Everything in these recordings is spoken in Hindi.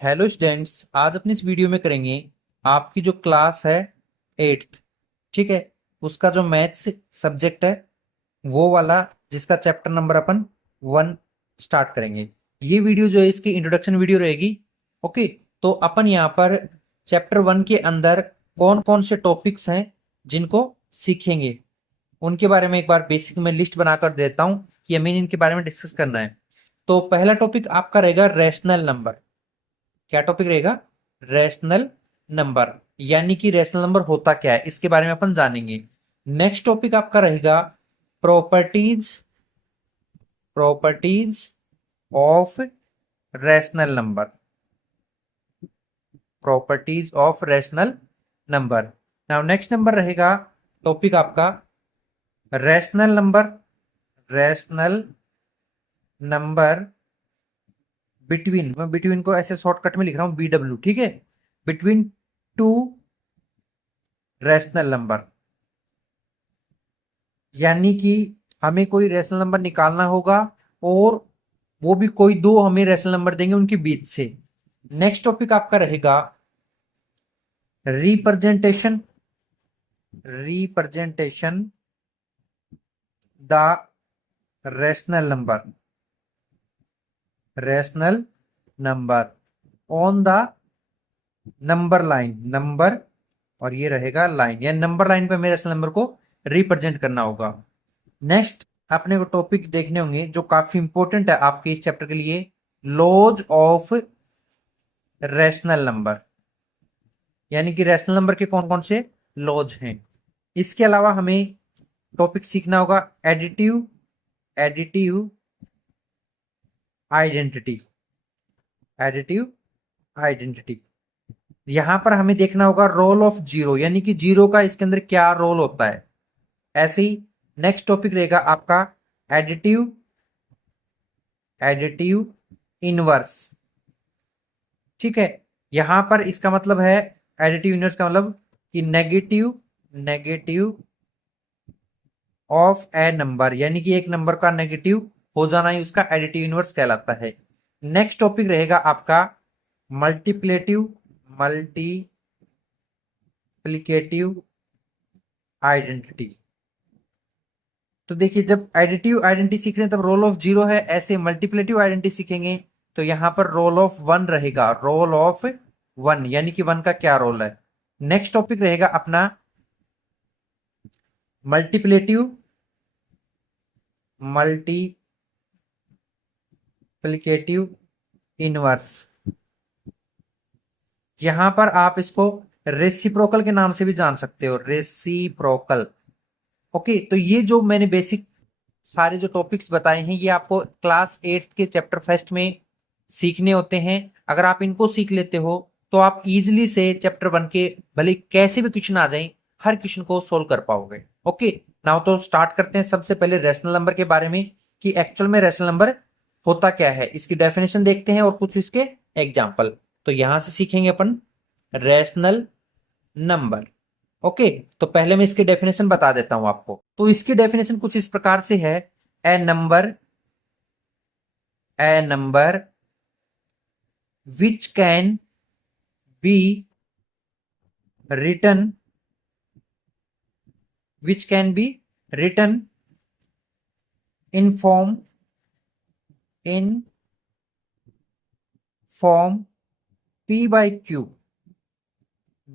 हेलो स्टूडेंट्स, आज अपनी इस वीडियो में करेंगे आपकी जो क्लास है 8th। ठीक है, उसका जो मैथ्स सब्जेक्ट है वो वाला, जिसका चैप्टर नंबर अपन 1 स्टार्ट करेंगे। ये वीडियो जो है इसकी इंट्रोडक्शन वीडियो रहेगी। ओके, तो अपन यहाँ पर चैप्टर 1 के अंदर कौन कौन से टॉपिक्स हैं जिनको सीखेंगे उनके बारे में एक बार बेसिक में लिस्ट बनाकर देता हूँ कि हमें इनके बारे में डिस्कस करना है। तो पहला टॉपिक आपका रहेगा रैशनल नंबर। क्या टॉपिक रहेगा? रैशनल नंबर, यानी कि रैशनल नंबर होता क्या है इसके बारे में अपन जानेंगे। नेक्स्ट टॉपिक आपका रहेगा properties properties of rational number. Properties of rational number. Now next number रहेगा टॉपिक आपका rational number. Rational number between, मैं बिटवीन को ऐसे शॉर्टकट में लिख रहा हूं BW। ठीक है, बिटवीन टू रैशनल नंबर, यानी कि हमें कोई रैशनल नंबर निकालना होगा और वो भी कोई दो हमें रैशनल नंबर देंगे उनके बीच से। नेक्स्ट टॉपिक आपका रहेगा representation. Representation the rational number. Rational number on the number line. Number और ये रहेगा लाइन, यानी नंबर लाइन पे हमें रैशनल नंबर को रिप्रेजेंट करना होगा। नेक्स्ट अपने को टॉपिक देखने होंगे जो काफी इंपॉर्टेंट है आपके इस चैप्टर के लिए, लॉज ऑफ रैशनल नंबर, यानी कि रैशनल नंबर के कौन कौन से लॉज हैं। इसके अलावा हमें टॉपिक सीखना होगा additive additive identity. Additive identity, यहां पर हमें देखना होगा रोल ऑफ जीरो, यानी कि जीरो का इसके अंदर क्या रोल होता है। ऐसे ही नेक्स्ट टॉपिक रहेगा आपका एडिटिव एडिटिव इनवर्स। ठीक है, यहां पर इसका मतलब है एडिटिव इनवर्स का मतलब कि negative negative of A number, यानी कि एक नंबर का नेगेटिव हो जाना ही उसका एडिटिव इनवर्स कहलाता है। नेक्स्ट टॉपिक रहेगा आपका मल्टीप्लेटिव मल्टीप्लिकेटिव आइडेंटिटी। तो देखिए, जब एडिटिव आइडेंटिटी सीख रहे हैं तब रोल ऑफ जीरो है, ऐसे मल्टीप्लेटिव आइडेंटिटी सीखेंगे तो यहां पर रोल ऑफ वन रहेगा। रोल ऑफ वन, यानी कि वन का क्या रोल है। नेक्स्ट टॉपिक रहेगा अपना मल्टीप्लेटिव मल्टीप्लिकेटिव इनवर्स। यहां पर आप इसको रेसिप्रोकल के नाम से भी जान सकते हो, रेसिप्रोकल। ओके, तो ये जो मैंने बेसिक सारे जो टॉपिक्स बताए हैं ये आपको क्लास 8 के चैप्टर फर्स्ट में सीखने होते हैं। अगर आप इनको सीख लेते हो तो आप इजीली से चैप्टर 1 के भले कैसे भी क्वेश्चन आ जाए हर क्वेश्चन को सोल्व कर पाओगे। ओके, नाउ तो स्टार्ट करते हैं सबसे पहले रैशनल नंबर के बारे में कि एक्चुअल में रैशनल नंबर होता क्या है, इसकी डेफिनेशन देखते हैं और कुछ इसके एग्जाम्पल। तो यहां से सीखेंगे अपन रैशनल नंबर। ओके, तो पहले मैं इसकी डेफिनेशन बता देता हूं आपको। तो इसकी डेफिनेशन कुछ इस प्रकार से है, a number which can be written in form P by Q,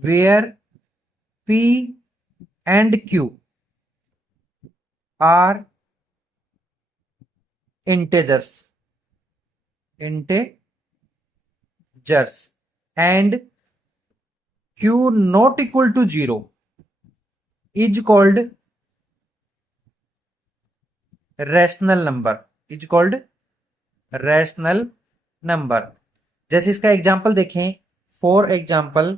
where P and Q are integers and Q not equal to 0 is called rational number। जैसे इसका एग्जाम्पल देखें, फॉर एग्जाम्पल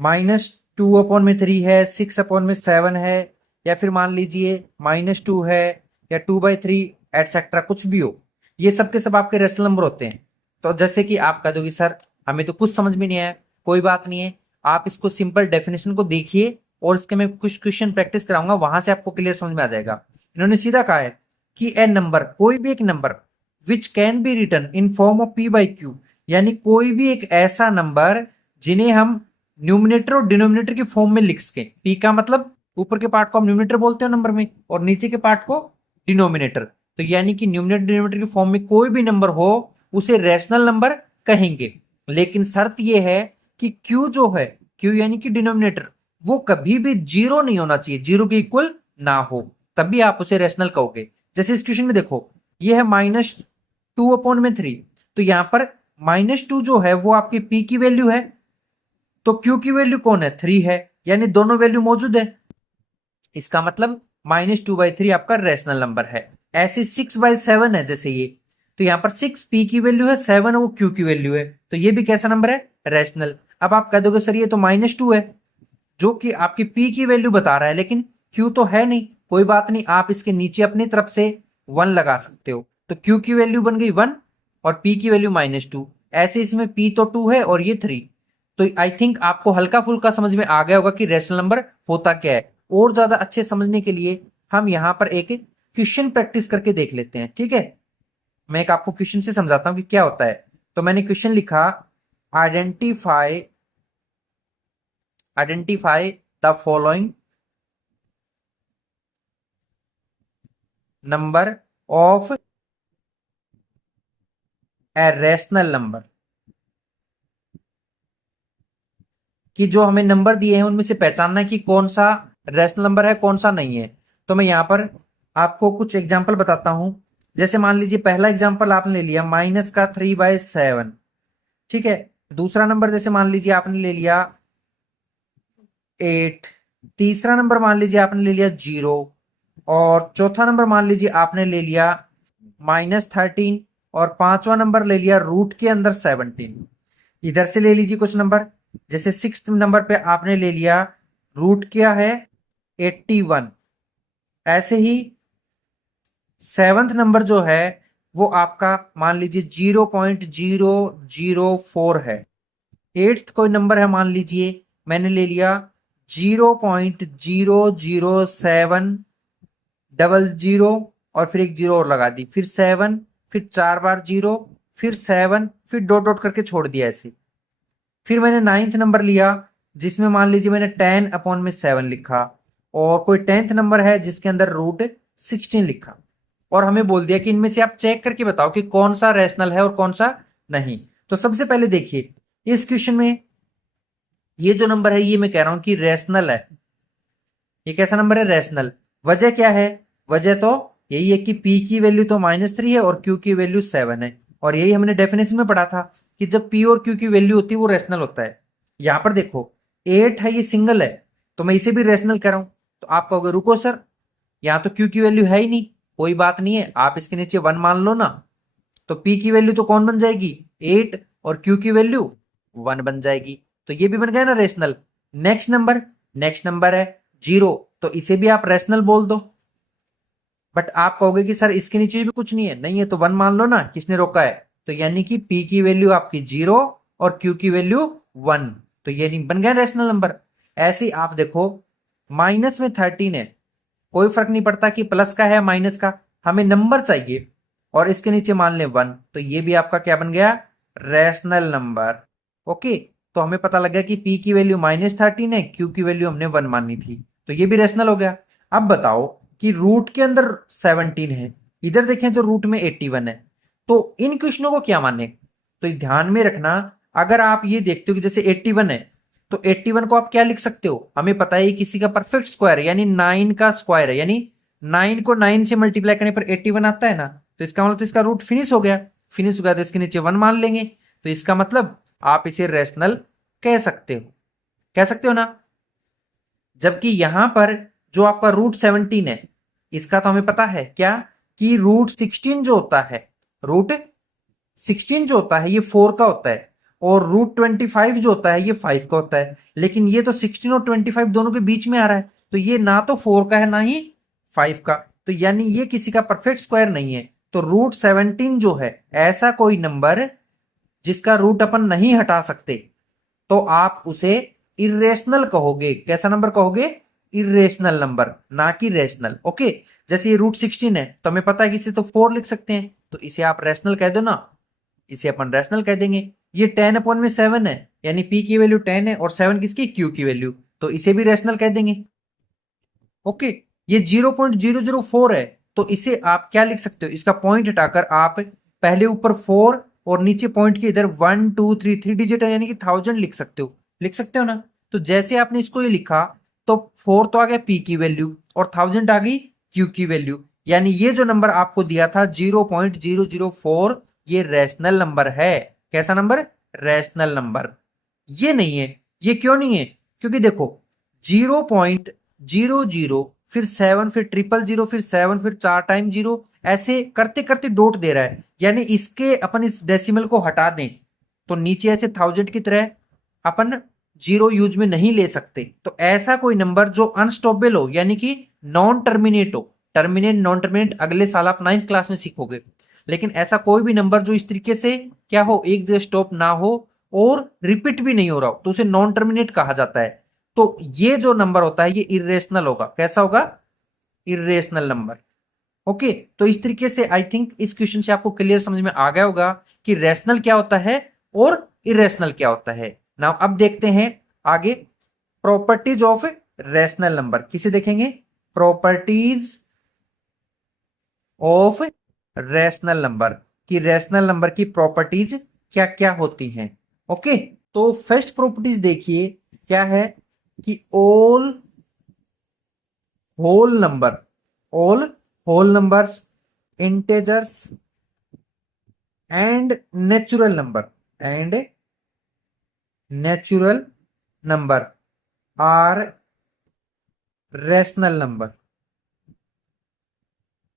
-2/3 है, 6/7 है, या फिर मान लीजिए -2 है या 2/3 एटसेट्रा, कुछ भी हो, ये सब के सब आपके रेशनल नंबर होते हैं। तो जैसे कि आप कह दोगे सर हमें तो कुछ समझ में नहीं आया, कोई बात नहीं है, आप इसको सिंपल डेफिनेशन को देखिए और इसके मैं कुछ क्वेश्चन प्रैक्टिस कराऊंगा, वहां से आपको क्लियर समझ में आ जाएगा। इन्होंने सीधा कहा है कि ए नंबर, कोई भी एक number which can be written in form of P by Q, यानी कोई भी एक ऐसा नंबर जिन्हें हम न्यूमिनेटर और डिनोमिनेटर की फॉर्म में लिख सके। पी का मतलब ऊपर के पार्ट को हम न्यूमिनेटर बोलते हैं नंबर में, और नीचे के पार्ट को डिनोमिनेटर। तो यानी कि न्यूमिनेटर डिनोमिनेटर की फॉर्म में कोई भी नंबर हो उसे रैशनल नंबर कहेंगे। लेकिन शर्त यह है कि क्यू जो है, क्यू यानी कि डिनोमिनेटर, वो कभी भी जीरो नहीं होना चाहिए, जीरो के इक्वल ना हो, तभी आप उसे रैशनल कहोगे। जैसे इस क्वेश्चन में देखो, ये है -2/3, तो यहां पर -2 जो है वो आपकी पी की वैल्यू है, तो क्यू की वैल्यू कौन है, 3 है, यानी दोनों वैल्यू मौजूद है। इसका मतलब -2/3 आपका रैशनल नंबर है। ऐसे 6/7 है जैसे ये, तो यहां पर 6 पी की वैल्यू है, 7 वो क्यू की वैल्यू है, तो ये भी कैसा नंबर है, रैशनल। अब आप कह दोगे सर ये तो -2 है, जो कि आपकी पी की वैल्यू बता रहा है, लेकिन क्यू तो है नहीं। कोई बात नहीं, आप इसके नीचे अपनी तरफ से 1 लगा सकते हो, तो क्यू की वैल्यू बन गई 1 और पी की वैल्यू -2। ऐसे इसमें पी तो 2 है और ये 3। तो आई थिंक आपको हल्का फुल्का समझ में आ गया होगा कि रैशनल नंबर होता क्या है। और ज्यादा अच्छे समझने के लिए हम यहां पर एक क्वेश्चन प्रैक्टिस करके देख लेते हैं, ठीक है। मैं एक आपको क्वेश्चन से समझाता हूं कि क्या होता है। तो मैंने क्वेश्चन लिखा, identify the following number of a rational number, कि जो हमें नंबर दिए हैं उनमें से पहचानना है कि कौन सा रैशनल नंबर है कौन सा नहीं है। तो मैं यहां पर आपको कुछ एग्जांपल बताता हूं। जैसे मान लीजिए पहला एग्जांपल आपने ले लिया -3/7, ठीक है। दूसरा नंबर जैसे मान लीजिए आपने ले लिया 8, तीसरा नंबर मान लीजिए आपने ले लिया 0, और चौथा नंबर मान लीजिए आपने ले लिया -13, और पांचवा नंबर ले लिया रूट के अंदर 17। इधर से ले लीजिए कुछ नंबर, जैसे 6th नंबर पे आपने ले लिया रूट क्या है 81। ऐसे ही 7th नंबर जो है वो आपका मान लीजिए 0.004 है। 8th कोई नंबर है मान लीजिए मैंने ले लिया 0.00700, और फिर एक जीरो और लगा दी, फिर 7, फिर 4 बार 0, फिर 7, फिर डॉट डॉट करके छोड़ दिया ऐसे। फिर मैंने 9th नंबर लिया जिसमें मान लीजिए मैंने 10/7 लिखा, और कोई 10th नंबर है जिसके अंदर √16 लिखा, और हमें बोल दिया कि इनमें से आप चेक करके बताओ कि कौन सा रैशनल है और कौन सा नहीं। तो सबसे पहले देखिए इस क्वेश्चन में ये जो नंबर है ये मैं कह रहा हूं कि रैशनल है। ये कैसा नंबर है, रैशनल। वजह क्या है, वजह तो यही है कि पी की वैल्यू तो -3 है और क्यू की वैल्यू 7 है, और यही हमने डेफिनेशन में पढ़ा था कि जब पी और क्यू की वैल्यू होती है वो रैशनल होता है। यहां पर देखो 8 है, ये सिंगल है, तो मैं इसे भी रैशनल कह रहा हूं। तो आप कहोगे रुको सर, यहां तो क्यू की वैल्यू है ही नहीं। कोई बात नहीं है, आप इसके नीचे 1 मान लो ना, तो पी की वैल्यू तो कौन बन जाएगी 8, और क्यू की वैल्यू 1 बन जाएगी, तो ये भी बन गया ना रैशनल। नेक्स्ट नंबर है 0, तो इसे भी आप रैशनल बोल दो। बट आप कहोगे कि सर इसके नीचे भी कुछ नहीं है, नहीं है तो 1 मान लो ना, किसने रोका है। तो यानी कि पी की वैल्यू आपकी 0 और क्यू की वैल्यू 1, तो ये नहीं बन गया रैशनल नंबर। ऐसे ही आप देखो माइनस में 13 है, कोई फर्क नहीं पड़ता कि प्लस का है माइनस का, हमें नंबर चाहिए, और इसके नीचे मान लें 1, तो ये भी आपका क्या बन गया, रैशनल नंबर। ओके, तो हमें पता लग गया कि पी की वैल्यू -13 है, क्यू की वैल्यू हमने 1 मानी थी, तो ये भी रैशनल हो गया। अब बताओ कि रूट के अंदर 17 है, इधर देखें तो रूट में 81 है, तो इन क्वेश्चनों को क्या माने। तो ध्यान में रखना, अगर आप ये देखते हो कि जैसे 81 है, तो 81 को आप क्या लिख सकते हो, हमें पता है किसी का परफेक्ट स्क्वायर है, यानी 9 का स्क्वायर है, यानी 9 को 9 से मल्टीप्लाई करने पर 81 आता है ना, तो इसका मतलब तो इसका रूट फिनिश हो गया। फिनिश हो गया तो इसके नीचे 1 मान लेंगे, तो इसका मतलब आप इसे रैशनल कह सकते हो, कह सकते हो ना। जबकि यहां पर जो आपका √17 है, इसका तो हमें पता है क्या कि √16 जो होता है, √16 जो होता है ये 4 का होता है, और √25 जो होता है ये 5 का होता है। लेकिन ये तो 16 और 25 दोनों के बीच में आ रहा है, तो ये ना तो 4 का है ना ही 5 का, तो यानी ये किसी का परफेक्ट स्क्वायर नहीं है। तो √17 जो है ऐसा कोई नंबर जिसका रूट अपन नहीं हटा सकते, तो आप उसे इरेशनल कहोगे। कैसा नंबर कहोगे, इरेशनल नंबर, ना कि रेशनल। ओके, जैसे ये √16 है तो हमें पता है कि इसे तो 4 लिख सकते हैं, तो इसे आप रैशनल कह दो ना, इसे अपन रैशनल कह देंगे। ये 10/7 है, यानी p की वैल्यू 10 है और 7 किसकी, q की वैल्यू, तो इसे भी रैशनल कह देंगे। ओके, ये 0.004 है, तो इसे आप क्या लिख सकते हो, इसका पॉइंट हटाकर आप पहले ऊपर 4 और नीचे पॉइंट के इधर 1 2 3 3 डिजिट है, यानी कि 1000 लिख सकते हो, लिख सकते हो ना। तो जैसे आपने इसको ये लिखा तो 4 तो आ गया p की वैल्यू और 1000 आ गई q की वैल्यू, यानी ये जो नंबर आपको दिया था 0.004 ये रैशनल नंबर है। कैसा नंबर, रैशनल नंबर। ये नहीं है, ये क्यों नहीं है, क्योंकि देखो 0.00 फिर 7 फिर 000 फिर 7 फिर 4 टाइम 0 ऐसे करते करते डॉट दे रहा है, यानी इसके अपन इस डेसिमल को हटा दें तो नीचे ऐसे 1000 की तरह अपन जीरो यूज में नहीं ले सकते। तो ऐसा कोई नंबर जो अनस्टॉपेबल हो, यानी कि नॉन टर्मिनेट हो, टर्मिनेट नॉन टर्मिनेट अगले साल आप 9th क्लास में सीखोगे, लेकिन ऐसा कोई भी नंबर जो इस तरीके से क्या हो, एक जगह स्टॉप ना हो और रिपीट भी नहीं हो रहा हो, तो उसे नॉन टर्मिनेट कहा जाता है। तो ये जो नंबर होता है ये इरेशनल होगा। कैसा होगा, इरेशनल नंबर। ओके, तो इस तरीके से आई थिंक इस क्वेश्चन से आपको क्लियर समझ में आ गया होगा कि रैशनल क्या होता है और इरेशनल क्या होता है। नाउ अब देखते हैं आगे प्रॉपर्टीज ऑफ रैशनल नंबर। किसे देखेंगे, प्रॉपर्टीज ऑफ रैशनल नंबर, कि रैशनल नंबर की प्रॉपर्टीज क्या क्या होती हैं। ओके, तो फर्स्ट प्रॉपर्टीज देखिए क्या है कि all whole number, all whole numbers, integers and natural number, and natural number are rational number,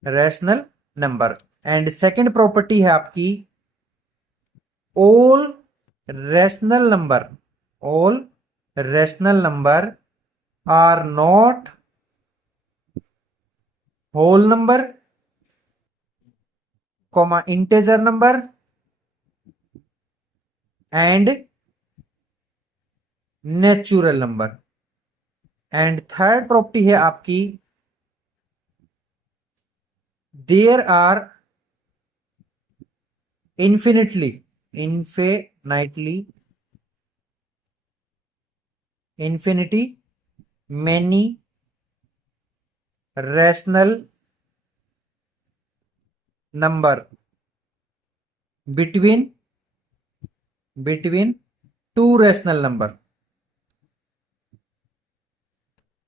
rational number. And second property है आपकी all rational number, all rational number are not whole number, comma integer number and natural number. And third property है आपकी there are infinitely infinity many rational number between two rational number।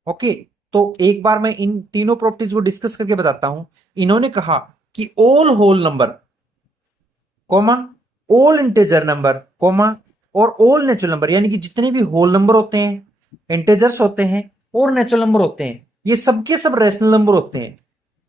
Okay, तो एक बार मैं इन तीनों प्रॉपर्टीज को डिस्कस करके बताता हूं। इन्होंने कहा कि all whole number, comma all integer number, comma और ऑल नेचुरल नंबर, यानी कि जितने भी होल नंबर होते हैं, इंटेजर्स होते हैं और नेचुरल नंबर होते हैं, ये सबके सब रैशनल नंबर होते हैं।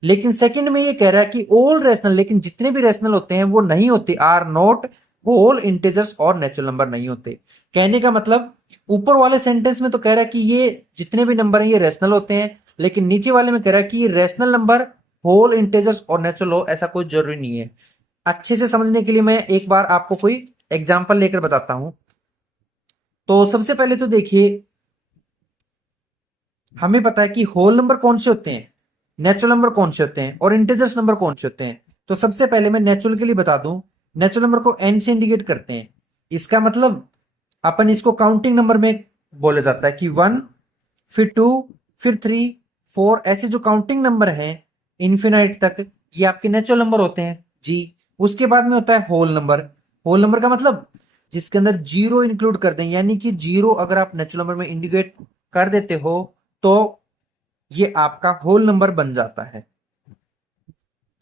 लेकिन सेकंड में ये कह रहा है कि ऑल रैशनल, लेकिन जितने भी रैशनल होते हैं वो नहीं होते, आर नॉट होल इंटेजर्स और नेचुरल नंबर नहीं होते। कहने का मतलब ऊपर वाले सेंटेंस में तो कह रहा है कि ये जितने भी नंबर हैं ये रैशनल होते हैं, लेकिन नीचे वाले में कह रहा है कि ये रैशनल नंबर होल इंटेजर्स और नेचुरल हो, ऐसा कोई जरूरी नहीं है। अच्छे से समझने के लिए मैं एक बार आपको कोई एग्जाम्पल लेकर बताता हूं। तो सबसे पहले तो देखिए हमें पता है कि होल नंबर कौन से होते हैं, नेचुरल नंबर कौन से होते हैं और इंटीजर्स नंबर कौन से होते हैं। तो सबसे पहले मैं नेचुरल के लिए बता दूं, नेचुरल नंबर को एन से इंडिकेट करते हैं। इसका मतलब अपन इसको काउंटिंग नंबर में बोला जाता है कि 1 फिर 2 फिर 3 4 ऐसे जो काउंटिंग नंबर हैं इन्फिनाइट तक, ये आपके नेचुरल नंबर होते हैं जी। उसके बाद में होता है होल नंबर। होल नंबर का मतलब जिसके अंदर जीरो इंक्लूड कर दें, यानी कि जीरो अगर आप नेचुरल नंबर में इंडिकेट कर देते हो तो ये आपका होल नंबर बन जाता है।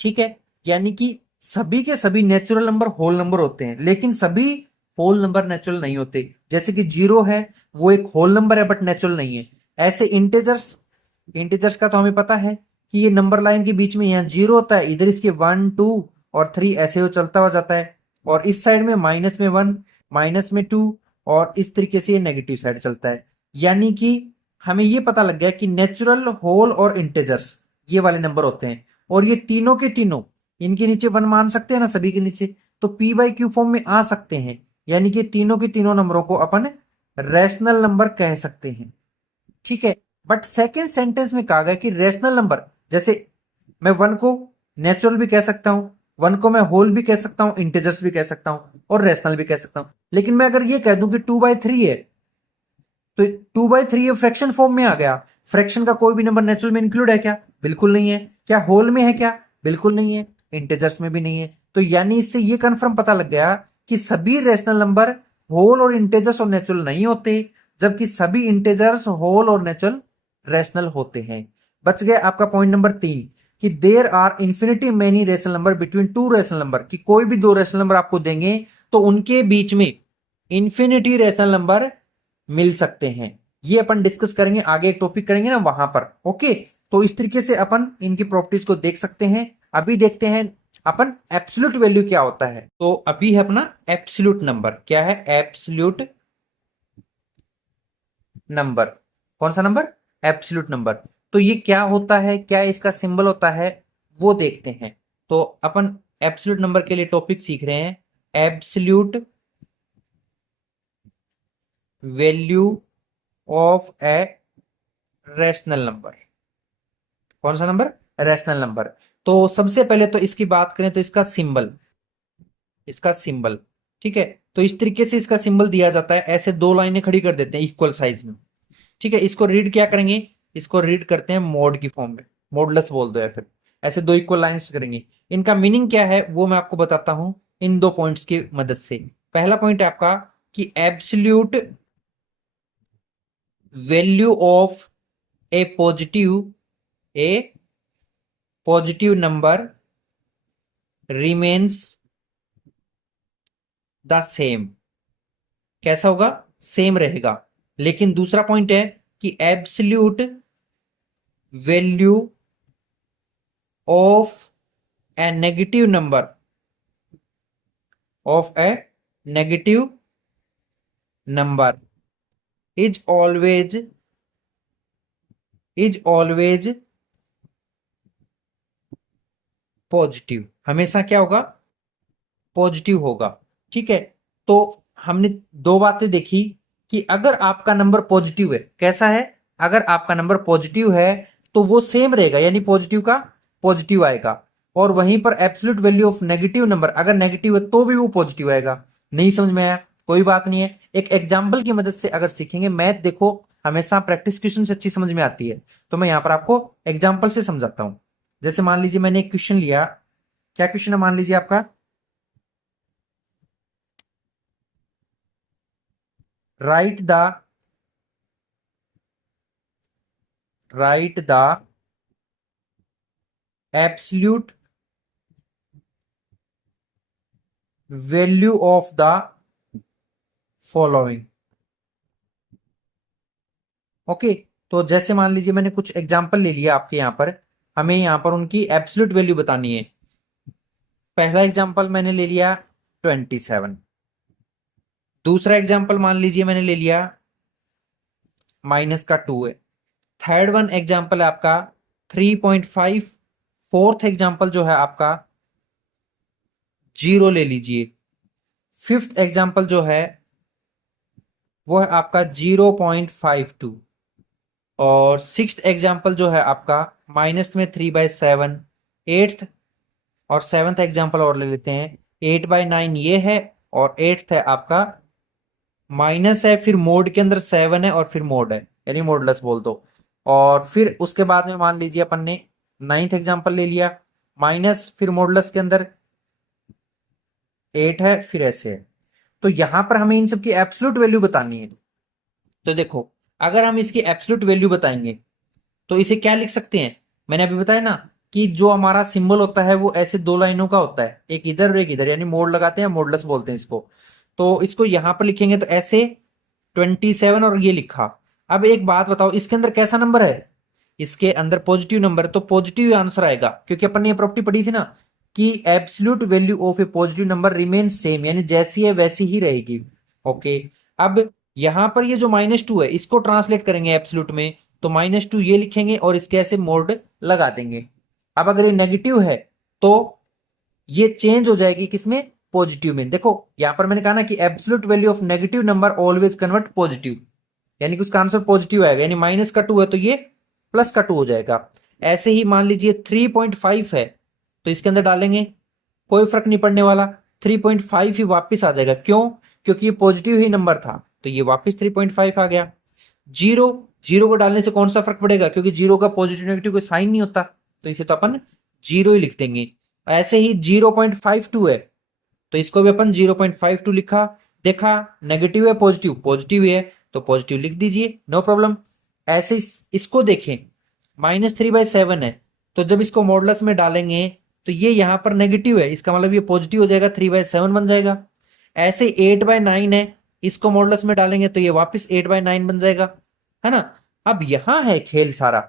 ठीक है, यानी कि सभी के सभी नेचुरल नंबर होल नंबर होते हैं, लेकिन सभी होल नंबर नेचुरल नहीं होते। जैसे कि जीरो है वो एक होल नंबर है बट नेचुरल नहीं है। ऐसे इंटेजर्स, इंटेजर्स का तो हमें पता है कि ये नंबर लाइन के बीच में यहाँ जीरो होता है, इधर इसके 1 2 और 3 ऐसे हो चलता हुआ जाता है, और इस साइड में माइनस में 1 माइनस में 2 और इस तरीके से ये नेगेटिव साइड चलता है। यानी कि हमें ये पता लग गया कि नेचुरल होल और इंटेजर्स ये वाले नंबर होते हैं, और ये तीनों के तीनों इनके नीचे 1 मान सकते हैं ना, सभी के नीचे, तो p बाई क्यू फॉर्म में आ सकते हैं। यानी कि तीनों के तीनों नंबरों को अपन रैशनल नंबर कह सकते हैं। ठीक है, बट सेकेंड सेंटेंस में कहा गया कि रैशनल नंबर, जैसे मैं 1 को नेचुरल भी कह सकता हूं, 1 को मैं होल भी कह सकता हूं, इंटीजर्स भी कह सकता हूं और रेशनल भी कह सकता हूं। लेकिन मैं अगर ये कह दूं कि 2/3 है तो 2/3 ये फ्रैक्शन फॉर्म में आ गया। फ्रैक्शन का कोई भी नंबर नेचुरल में इंक्लूड है क्या? बिल्कुल नहीं है। क्या होल में है क्या? बिल्कुल नहीं है। इंटीजर्स में भी नहीं है। तो यानी इससे ये कंफर्म पता लग गया कि सभी रेशनल नंबर होल और इंटीजर्स और नेचुरल नहीं होते, जबकि सभी इंटीजर्स होल और नेचुरल रेशनल होते हैं। बच गया आपका पॉइंट नंबर 3 कि there are infinity many rational number between two rational number, कि कोई भी दो रेशनल नंबर आपको देंगे तो उनके बीच में इंफिनिटी रेशनल नंबर मिल सकते हैं। ये अपन डिस्कस करेंगे आगे, एक टॉपिक करेंगे ना वहां पर। ओके, तो इस तरीके से अपन इनकी प्रॉपर्टीज को देख सकते हैं। अभी देखते हैं अपन एब्सोल्यूट वैल्यू क्या होता है। तो अभी है अपना एब्सोल्यूट नंबर। क्या है एब्सोल्यूट नंबर? कौन सा नंबर? Absolute number. तो ये क्या होता है, क्या इसका सिंबल होता है, वो देखते हैं। तो अपन एब्सोल्यूट नंबर के लिए टॉपिक सीख रहे हैं, absolute value of a rational number. कौन सा नंबर? Rational number. तो सबसे पहले तो इसकी बात करें तो इसका सिंबल, ठीक है। तो इस तरीके से इसका सिंबल दिया जाता है, ऐसे दो लाइनें खड़ी कर देते हैं इक्वल साइज में, ठीक है। इसको रीड क्या करेंगे? इसको रीड करते हैं मोड की फॉर्म में, मोडलेस बोल दो, या फिर ऐसे दो इक्वल लाइंस करेंगे। इनका मीनिंग क्या है वो मैं आपको बताता हूं इन दो पॉइंट्स की मदद से। पहला पॉइंट है आपका कि absolute value of A positive number remains the same. कैसा होगा? सेम रहेगा। लेकिन दूसरा पॉइंट है कि absolute value of A negative number is always positive. हमेशा क्या होगा? पॉजिटिव होगा, ठीक है। तो हमने दो बातें देखी कि अगर आपका नंबर पॉजिटिव है, कैसा है? अगर आपका नंबर पॉजिटिव है तो वो सेम रहेगा, यानी पॉजिटिव का पॉजिटिव आएगा। और वहीं पर absolute value of negative number अगर नेगेटिव है तो भी वो पॉजिटिव आएगा। नहीं समझ में आया? कोई बात नहीं है, एक एग्जाम्पल की मदद से अगर सीखेंगे। मैथ देखो हमेशा प्रैक्टिस क्वेश्चन से अच्छी समझ में आती है, तो मैं यहां पर आपको एग्जाम्पल से समझाता हूं। जैसे मान लीजिए मैंने एक क्वेश्चन लिया। क्या क्वेश्चन है? मान लीजिए आपका right the absolute value of the following. Okay, तो जैसे मान लीजिए मैंने कुछ एग्जांपल ले लिया आपके यहां पर, हमें यहां पर उनकी एब्सोल्यूट वैल्यू बतानी है। पहला एग्जांपल मैंने ले लिया 27। दूसरा एग्जांपल मान लीजिए मैंने ले लिया -2 है। थर्ड वन एग्जांपल है आपका 3.5। फोर्थ एग्जांपल जो है आपका 0 ले लीजिए। फिफ्थ एग्जांपल जो है वो है आपका 0.52। और सिक्स्थ एग्जाम्पल जो है आपका माइनस में 3/7। एट्थ और सेवन्थ एग्जाम्पल और ले लेते हैं, 8/9 ये है। और एट्थ है आपका माइनस है, फिर मोड के अंदर 7 है और फिर मोड है, यानी मोडलेस बोल दो। और फिर उसके बाद में मान लीजिए अपन ने नाइन्थ एग्जाम्पल ले लिया, माइनस फिर मोडलेस के अंदर 8 है, फिर ऐसे है। तो यहां पर हमें इन सब की एब्सोल्यूट वैल्यू बतानी है। तो देखो, अगर हम इसकी एब्सोल्यूट वैल्यू बताएंगे तो इसे क्या लिख सकते हैं? मैंने अभी बताया ना कि जो हमारा सिंबल होता है वो ऐसे दो लाइनों का होता है, एक इधर और एक इधर, यानी मोड लगाते हैं, मोडलेस बोलते हैं इसको। तो इसको यहां पर लिखेंगे तो ऐसे 27 और ये लिखा। अब एक बात बताओ, इसके अंदर कैसा नंबर है? इसके अंदर पॉजिटिव नंबर है, तो पॉजिटिव आंसर आएगा, क्योंकि अपन ने ये प्रॉपर्टी पढ़ी थी ना कि absolute value of A positive number remain same, यानी जैसी है वैसी ही रहेगी। ओके, अब यहां पर ये जो -2 है इसको ट्रांसलेट करेंगे एब्सोल्यूट में, तो -2 ये लिखेंगे और इसके ऐसे मोड लगा देंगे। अब अगर ये नेगेटिव है तो ये चेंज हो जाएगी किसमें? पॉजिटिव में। देखो यहां पर मैंने कहा ना कि absolute value of negative number always convert positive, यानी कि उसका आंसर पॉजिटिव आएगा, यानी -2 है तो ये +2 हो जाएगा। ऐसे ही मान लीजिए 3.5 है तो इसके अंदर डालेंगे, कोई फर्क नहीं पड़ने वाला, 3.5 ही वापस आ जाएगा। क्यों? क्योंकि ये पॉजिटिव ही नंबर था तो ये वापस 3.5 आ गया। जीरो, जीरो को डालने से कौन सा फर्क पड़ेगा, क्योंकि जीरो का पॉजिटिव नेगेटिव कोई साइन नहीं होता तो इसे तो अपन जीरो ही लिख देंगे। ऐसे ही 0.52 है तो इसको भी अपन 0.52 लिखा, देखा नेगेटिव है पॉजिटिव, पॉजिटिव है तो पॉजिटिव लिख दीजिए, नो प्रॉब्लम। ऐसे इसको देखें, -3/7 है तो जब इसको मॉडुलस में डालेंगे तो ये यहां पर नेगेटिव है, इसका मतलब ये पॉजिटिव हो जाएगा, 3/7 बन जाएगा। ऐसे 8/9 है, इसको मॉडुलस में डालेंगे तो ये वापस 8/9 बन जाएगा, है ना। अब यहां है खेल सारा,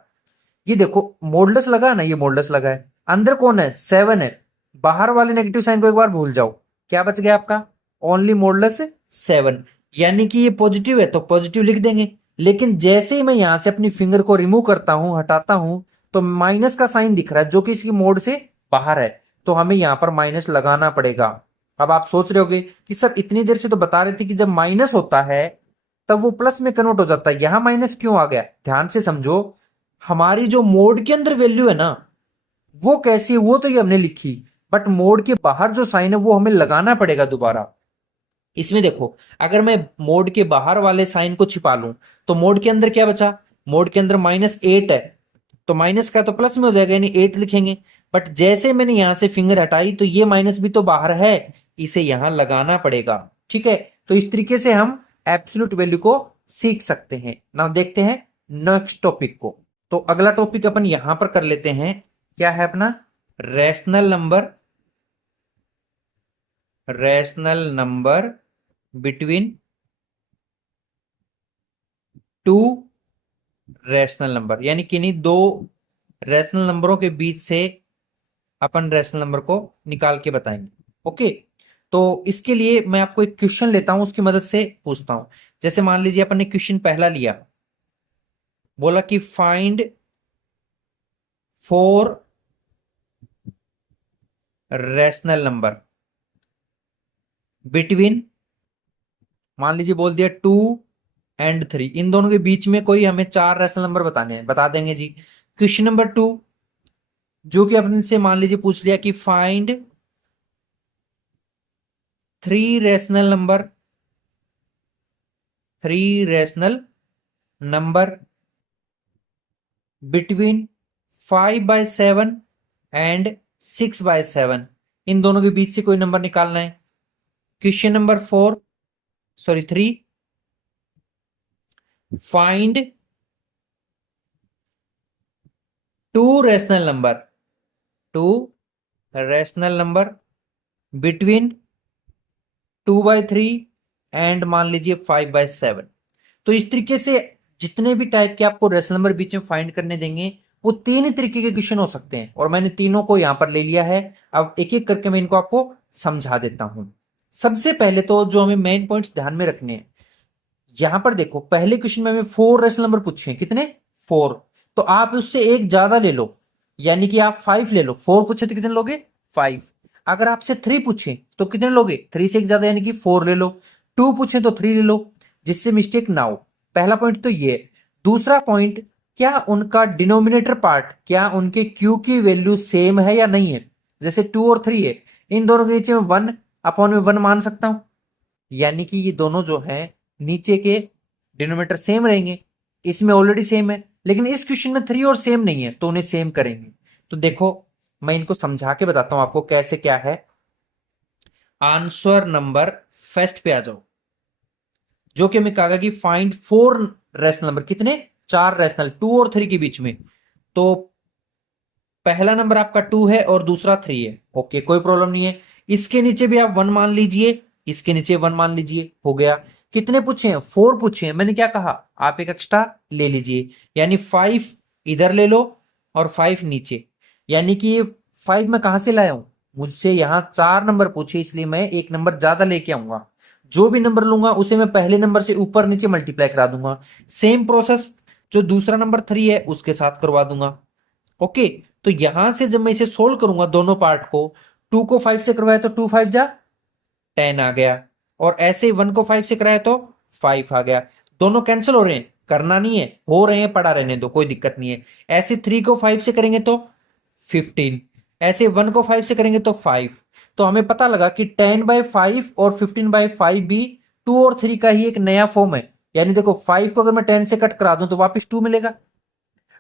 ये देखो मॉडुलस लगा ना, ये मॉडुलस लगा है, अंदर कौन है, 7 है, बाहर वाले नेगेटिव साइन को एक बार भूल जाओ, क्या बच गया आपका, ओनली मॉडुलस 7, यानी कि ये पॉजिटिव है तो पॉजिटिव लिख देंगे। लेकिन जैसे ही मैं यहां से अपनी फिंगर को रिमूव करता हूं, हटाता हूं, तो माइनस का साइन दिख रहा है जो कि इसकी मोड से बाहर है, तो हमें यहां पर माइनस लगाना पड़ेगा। अब आप सोच रहे होगे कि सर इतनी देर से तो बता रहे थे कि जब माइनस होता है तब वो प्लस में कन्वर्ट हो जाता है, यहां माइनस क्यों आ गया, ध्यान से समझो। हमारी जो मोड के अंदर वैल्यू है ना वो कैसी है वो तो ये हमने लिखी, बट मोड के बाहर जो साइन है वो हमें लगाना पड़ेगा दोबारा। इसमें देखो, अगर मैं मोड के बाहर वाले साइन को छिपा लूं तो मोड के अंदर क्या बचा, मोड के अंदर -8 है तो माइनस का तो प्लस में हो जाएगा, यानी 8 लिखेंगे। बट जैसे मैंने यहां से फिंगर हटाई तो ये माइनस भी तो बाहर है, इसे यहां लगाना पड़ेगा, ठीक है। तो इस तरीके से हम एब्सोल्यूट वैल्यू को सीख सकते हैं। नाउ देखते हैं नेक्स्ट टॉपिक को। तो अगला टॉपिक अपन यहां पर कर लेते हैं, क्या है अपना, rational number, rational number between to rational number, यानी किन्हीं दो रैशनल नंबरों के बीच से अपन रैशनल नंबर को निकाल के बताएंगे। ओके, तो इसके लिए मैं आपको एक क्वेश्चन लेता हूं, उसकी मदद से पूछता हूं। जैसे मान लीजिए अपन ने क्वेश्चन पहला लिया, बोला कि फाइंड 4 रैशनल नंबर बिटवीन, मान लीजिए बोल दिया 2 एंड 3, इन दोनों के बीच में कोई हमें 4 रैशनल नंबर बताने हैं, बता देंगे जी। क्वेश्चन नंबर 2 जो कि अपन से मान लीजिए पूछ लिया कि find 3 rational number, 3 rational number between 5/7 and 6/7, इन दोनों के बीच से कोई नंबर निकालना है। Question number 3, find 2 rational number, 2 rational number between 2/3 and मान लीजिए 5/7। तो इस तरीके से जितने भी टाइप के आपको रैशनल नंबर बीच में फाइंड करने देंगे वो 3 ही तरीके के क्वेश्चन हो सकते हैं, और मैंने तीनों को यहां पर ले लिया है। अब एक एक करके मैं इनको आपको समझा देता हूं। सबसे पहले तो जो हमें मेन पॉइंट्स ध्यान में रखने हैं, यहां पर देखो पहले क्वेश्चन में हमें 4 रैशनल नंबर पूछे, कितने, 4, तो आप उससे एक ज्यादा ले लो, यानी कि आप 5 ले लो। 4 पूछे तो कितने लोगे, 5। अगर आपसे 3 पूछे तो कितने लोगे, 3 से एक ज्यादा यानी कि 4 ले लो। 2 पूछे तो 3 ले लो, जिससे मिस्टेक ना हो। पहला पॉइंट तो ये। दूसरा पॉइंट, क्या उनका डिनोमिनेटर पार्ट, क्या उनके क्यू की वैल्यू सेम है या नहीं है। जैसे 2 और 3 है, इन दोनों के नीचे में 1 अपॉन में 1 मान सकता हूं, यानी कि ये दोनों जो है नीचे के डिनोमिनेटर सेम रहेंगे। इसमें ऑलरेडी सेम है, लेकिन इस क्वेश्चन में 3 और सेम नहीं है तो उन्हें सेम करेंगे। तो देखो मैं इनको समझा के बताता हूं आपको कैसे क्या है। आंसर नंबर फर्स्ट पे आ जाओ, जो कि हमें कहा कि फाइंड 4 रैशनल नंबर, कितने, 4 रैशनल, 2 और 3 के बीच में। तो पहला नंबर आपका 2 है और दूसरा 3 है, ओके कोई प्रॉब्लम नहीं है। इसके नीचे भी आप 1 मान लीजिए, इसके नीचे 1 मान लीजिए, हो गया। कितने पूछे हैं, 4 पूछे हैं, मैंने क्या कहा, आप एक एक्स्ट्रा ले लीजिए, यानी 5 इधर ले लो और 5 नीचे, यानी कि ये 5 मैं कहां से लाया हूं, मुझसे यहां 4 नंबर पूछे, इसलिए मैं एक नंबर ज्यादा लेके आऊंगा। जो भी नंबर लूंगा उसे मैं पहले नंबर से ऊपर नीचे मल्टीप्लाई करा दूंगा। सेम प्रोसेस जो दूसरा नंबर 3 है उसके साथ करवा दूंगा। ओके, तो यहां से जब मैं इसे सोल्व करूंगा दोनों पार्ट को, 2 को 5 से करवाया तो 2 5 जा 10 आ गया, और ऐसे 1 को 5 से कराया तो 5 आ गया। दोनों कैंसिल हो रहे हैं, करना नहीं है, हो रहे हैं पड़ा रहने दो, कोई दिक्कत नहीं है। ऐसे 3 को 5 से करेंगे तो 15, ऐसे 1 को 5 से करेंगे तो 5। तो हमें पता लगा कि 10/5 और 15/5 भी 2 और 3 का ही एक नया फॉर्म है। यानी देखो 5 को अगर मैं 10 से कट करा दूं तो वापस 2 मिलेगा,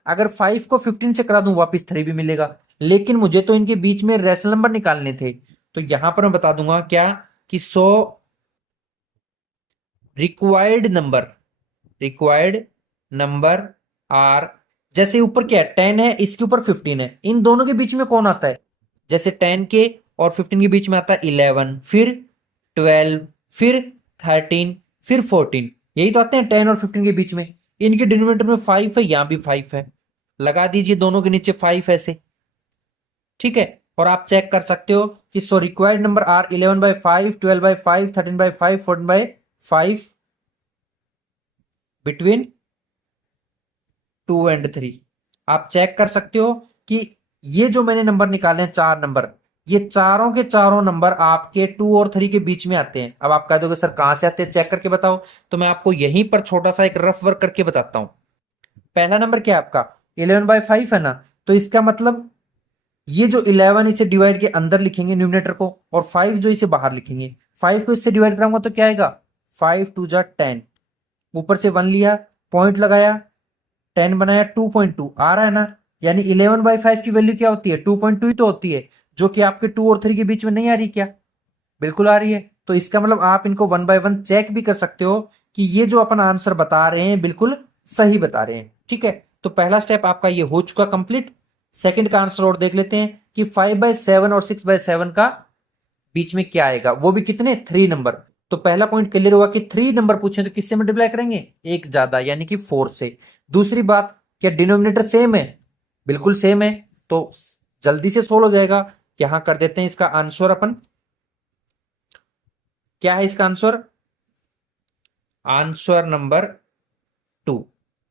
अगर 5 को 15 से करा दूं वापस 3 भी मिलेगा। लेकिन मुझे तो इनके बीच में रेशनल नंबर निकालने थे, तो यहां पर मैं बता दूंगा क्या कि 100 रिक्वायर्ड नंबर आर, जैसे ऊपर क्या है 10 है, इसके ऊपर 15 है, इन दोनों के बीच में कौन आता है? जैसे 10 के और 15 के बीच में आता है 11, फिर 12, फिर 13, फिर 14, यही तो आते हैं 10 और 15 के बीच में। इनके डिनोमिनेटर में 5 है, यहां भी 5 है, लगा दीजिए दोनों के नीचे 5 ऐसे, ठीक है। और आप चेक कर सकते हो कि so required number are 11/5, 12/5, 13/5, 14/5 between 2 and 3। आप चेक कर सकते हो कि ये जो मैंने नंबर निकाले हैं 4 नंबर, ये चारों के चारों नंबर आपके 2 और 3 के बीच में आते हैं। अब आप कह दोगे सर कहां से आते हैं, चेक करके बताओ। तो मैं आपको यहीं पर छोटा सा एक रफ वर्क करके बताता हूं। पहला नंबर क्या है आपका 11/5 है ना, तो इसका मतलब ये जो 11 इसे डिवाइड के अंदर लिखेंगे न्यूमरेटर को, और 5 जो इसे बाहर लिखेंगे। 5 को इससे डिवाइड कराऊंगा तो क्या आएगा 5 2 जा 10, ऊपर से 1 लिया, पॉइंट लगाया, 10 बनाया, 2.2 आ रहा है ना। यानी 11/5 की वैल्यू क्या होती है 2.2 ही तो होती है, जो कि आपके 2 और 3 के बीच में नहीं आ रही क्या? बिल्कुल आ रही है। तो इसका मतलब आप इनको 1 बाय 1 चेक भी कर सकते हो कि ये जो अपन आंसर बता रहे हैं बिल्कुल सही बता रहे हैं, ठीक है। तो पहला स्टेप आपका ये हो चुका कंप्लीट। सेकंड का आंसर और देख लेते हैं कि 5/7 और 6/7 का बीच में क्या आएगा, वो भी कितने 3 नंबर। तो पहला पॉइंट क्लियर हुआ कि 3 नंबर पूछे तो किससे मल्टीप्लाई करेंगे, एक ज्यादा यानी कि 4 से। दूसरी बात, क्या डिनोमिनेटर सेम है? बिल्कुल सेम है, तो जल्दी से सोल्व हो जाएगा। यहां कर देते हैं इसका आंसर अपन, क्या है इसका आंसर, आंसर नंबर 2,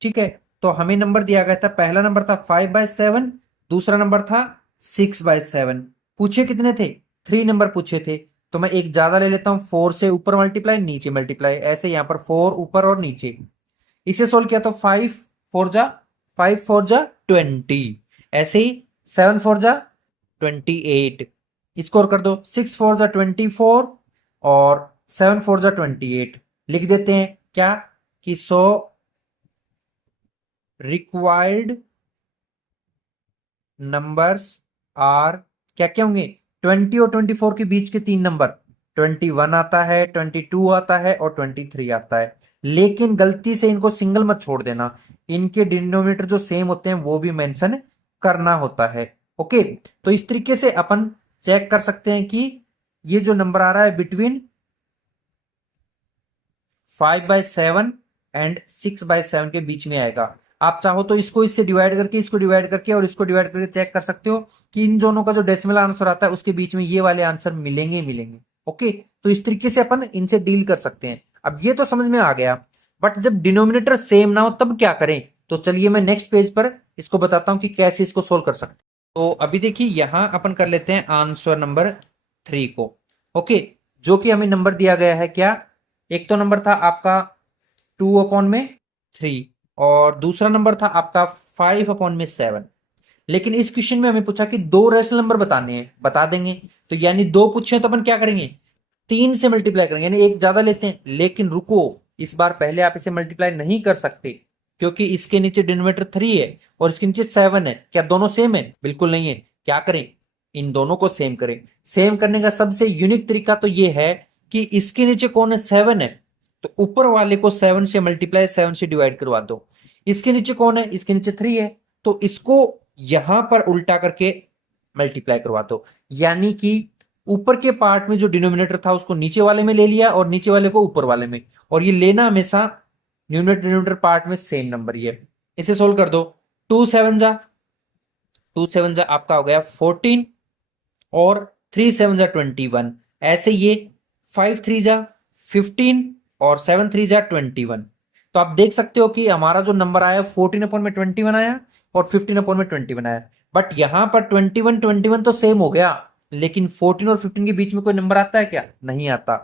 ठीक है। तो हमें नंबर दिया गया था, पहला नंबर था 5/7, दूसरा नंबर था 6/7। पूछे कितने थे 3 नंबर पूछे थे। तो मैं एक ज्यादा ले लेता हूं, 4 से ऊपर मल्टीप्लाई नीचे मल्टीप्लाई, ऐसे यहां पर 4 ऊपर और नीचे। इसे सोल्व किया तो 5 4 जा ऐसे ही 7 4 जा 28, स्कोर कर दो 6 4 जा 24 और 7 4 जा 28। लिख देते हैं क्या कि 100 रिक्वायर्ड नंबर्स आर, क्या क्या होंगे 20 और 24 के बीच के 3 नंबर, 21 आता है, 22 आता है और 23 आता है। लेकिन गलती से इनको सिंगल मत छोड़ देना, इनके डिनोमिनेटर जो सेम होते हैं वो भी मेंशन करना होता है। ओके, तो इस तरीके से अपन चेक कर सकते हैं कि ये जो नंबर आ रहा है बिटवीन 5/7 एंड 6/7 के बीच में आएगा। आप चाहो तो इसको इससे डिवाइड करके, इसको डिवाइड करके और इसको डिवाइड करके चेक कर सकते हो कि इन दोनों का जो डेसिमल आंसर आता है उसके बीच में ये वाले आंसर मिलेंगे मिलेंगे। ओके, तो इस तरीके से अपन इनसे डील कर सकते हैं। अब ये तो समझ में आ गया, बट जब डिनोमिनेटर सेम ना हो तब क्या करें? तो चलिए मैं नेक्स्ट पेज पर इसको बताता हूं कि कैसे इसको सोल्व कर सकते हैं। तो अभी देखिए यहां अपन कर लेते हैं आंसर नंबर 3 को। ओके, जो कि हमें नंबर दिया गया है क्या, एक तो नंबर था आपका 2/3 और दूसरा नंबर था आपका 5/7। लेकिन इस क्वेश्चन में हमें पूछा कि दो रेशनल नंबर बताने हैं, बता देंगे। तो यानी दो पूछे तो अपन क्या करेंगे 3 से मल्टीप्लाई करेंगे, यानी एक ज्यादा लेते हैं। लेकिन रुको, इस बार पहले आप इसे मल्टीप्लाई नहीं कर सकते, क्योंकि इसके नीचे डिनोमिनेटर 3 है और इसके नीचे 7 है। क्या दोनों सेम है? बिल्कुल नहीं है। क्या करें, इन दोनों को सेम करें। सेम करने का सबसे यूनिक तरीका तो ये है कि इसके नीचे कौन है 7 है, तो ऊपर वाले को 7 से मल्टीप्लाई 7 से डिवाइड करवा दो। इसके नीचे कौन है, इसके नीचे 3 है, तो इसको यहां पर उल्टा करके मल्टीप्लाई करवा दो। यानी कि ऊपर के पार्ट में जो डिनोमिनेटर था उसको नीचे वाले में ले लिया और नीचे वाले को ऊपर वाले में, और ये लेना हमेशा न्यूमरेटर डिनोमिनेटर पार्ट में सेम नंबर ही है। इसे सोल्व कर दो, 2 7 जा आपका हो गया 14 और 3 7 जा 21, ऐसे ये 5 3 जा 15 और 7 3 जा 21। तो आप देख सकते हो कि हमारा जो नंबर आया 14/21 आया और 15/21 आया। बट यहां पर 21 तो सेम हो गया, लेकिन 14 और 15 के बीच में कोई नंबर आता है क्या? नहीं आता।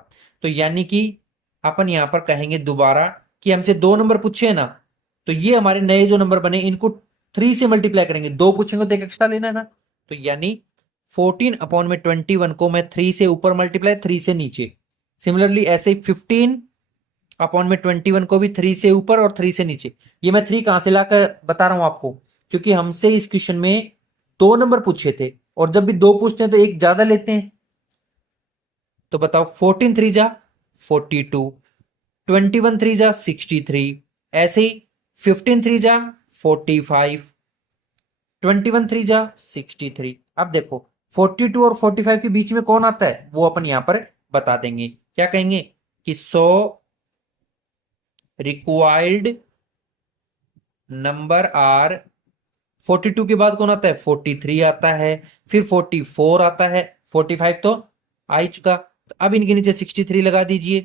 तो यानी कि अपन यहां पर कहेंगे दोबारा कि हमसे दो नंबर पूछे ना, तो ये हमारे नए जो नंबर बने इनको 3 से मल्टीप्लाई करेंगे, 2 पूछेंगे तो एक एक्स्ट्रा लेना है ना, तो यानी 14 अपॉन में 21 को मैं 3 से ऊपर मल्टीप्लाई 3 से नीचे, सिमिलरली ऐसे ही 15 अपॉन में 21 को भी 3 से ऊपर और 3 से नीचे। ये मैं 3 कहां से लाकर बता रहा हूं आपको, क्योंकि हमसे इस क्वेश्चन में 2 नंबर पूछे थे और जब भी 2 पूछते हैं तो एक ज्यादा लेते हैं। तो बताओ 14 3 जा 42, 21 3 जा 63, ऐसे ही 15 3 जा 45, 21 3 जा 63। अब देखो 42 और 45 के बीच में कौन आता है वो अपन यहां पर बता देंगे। क्या कहेंगे कि 100 रिक्वायर्ड नंबर आर, 42 के बाद कौन आता है 43 आता है, फिर 44 आता है, 45 तो आ ही चुका, तो अब इनके नीचे 63 लगा दीजिए,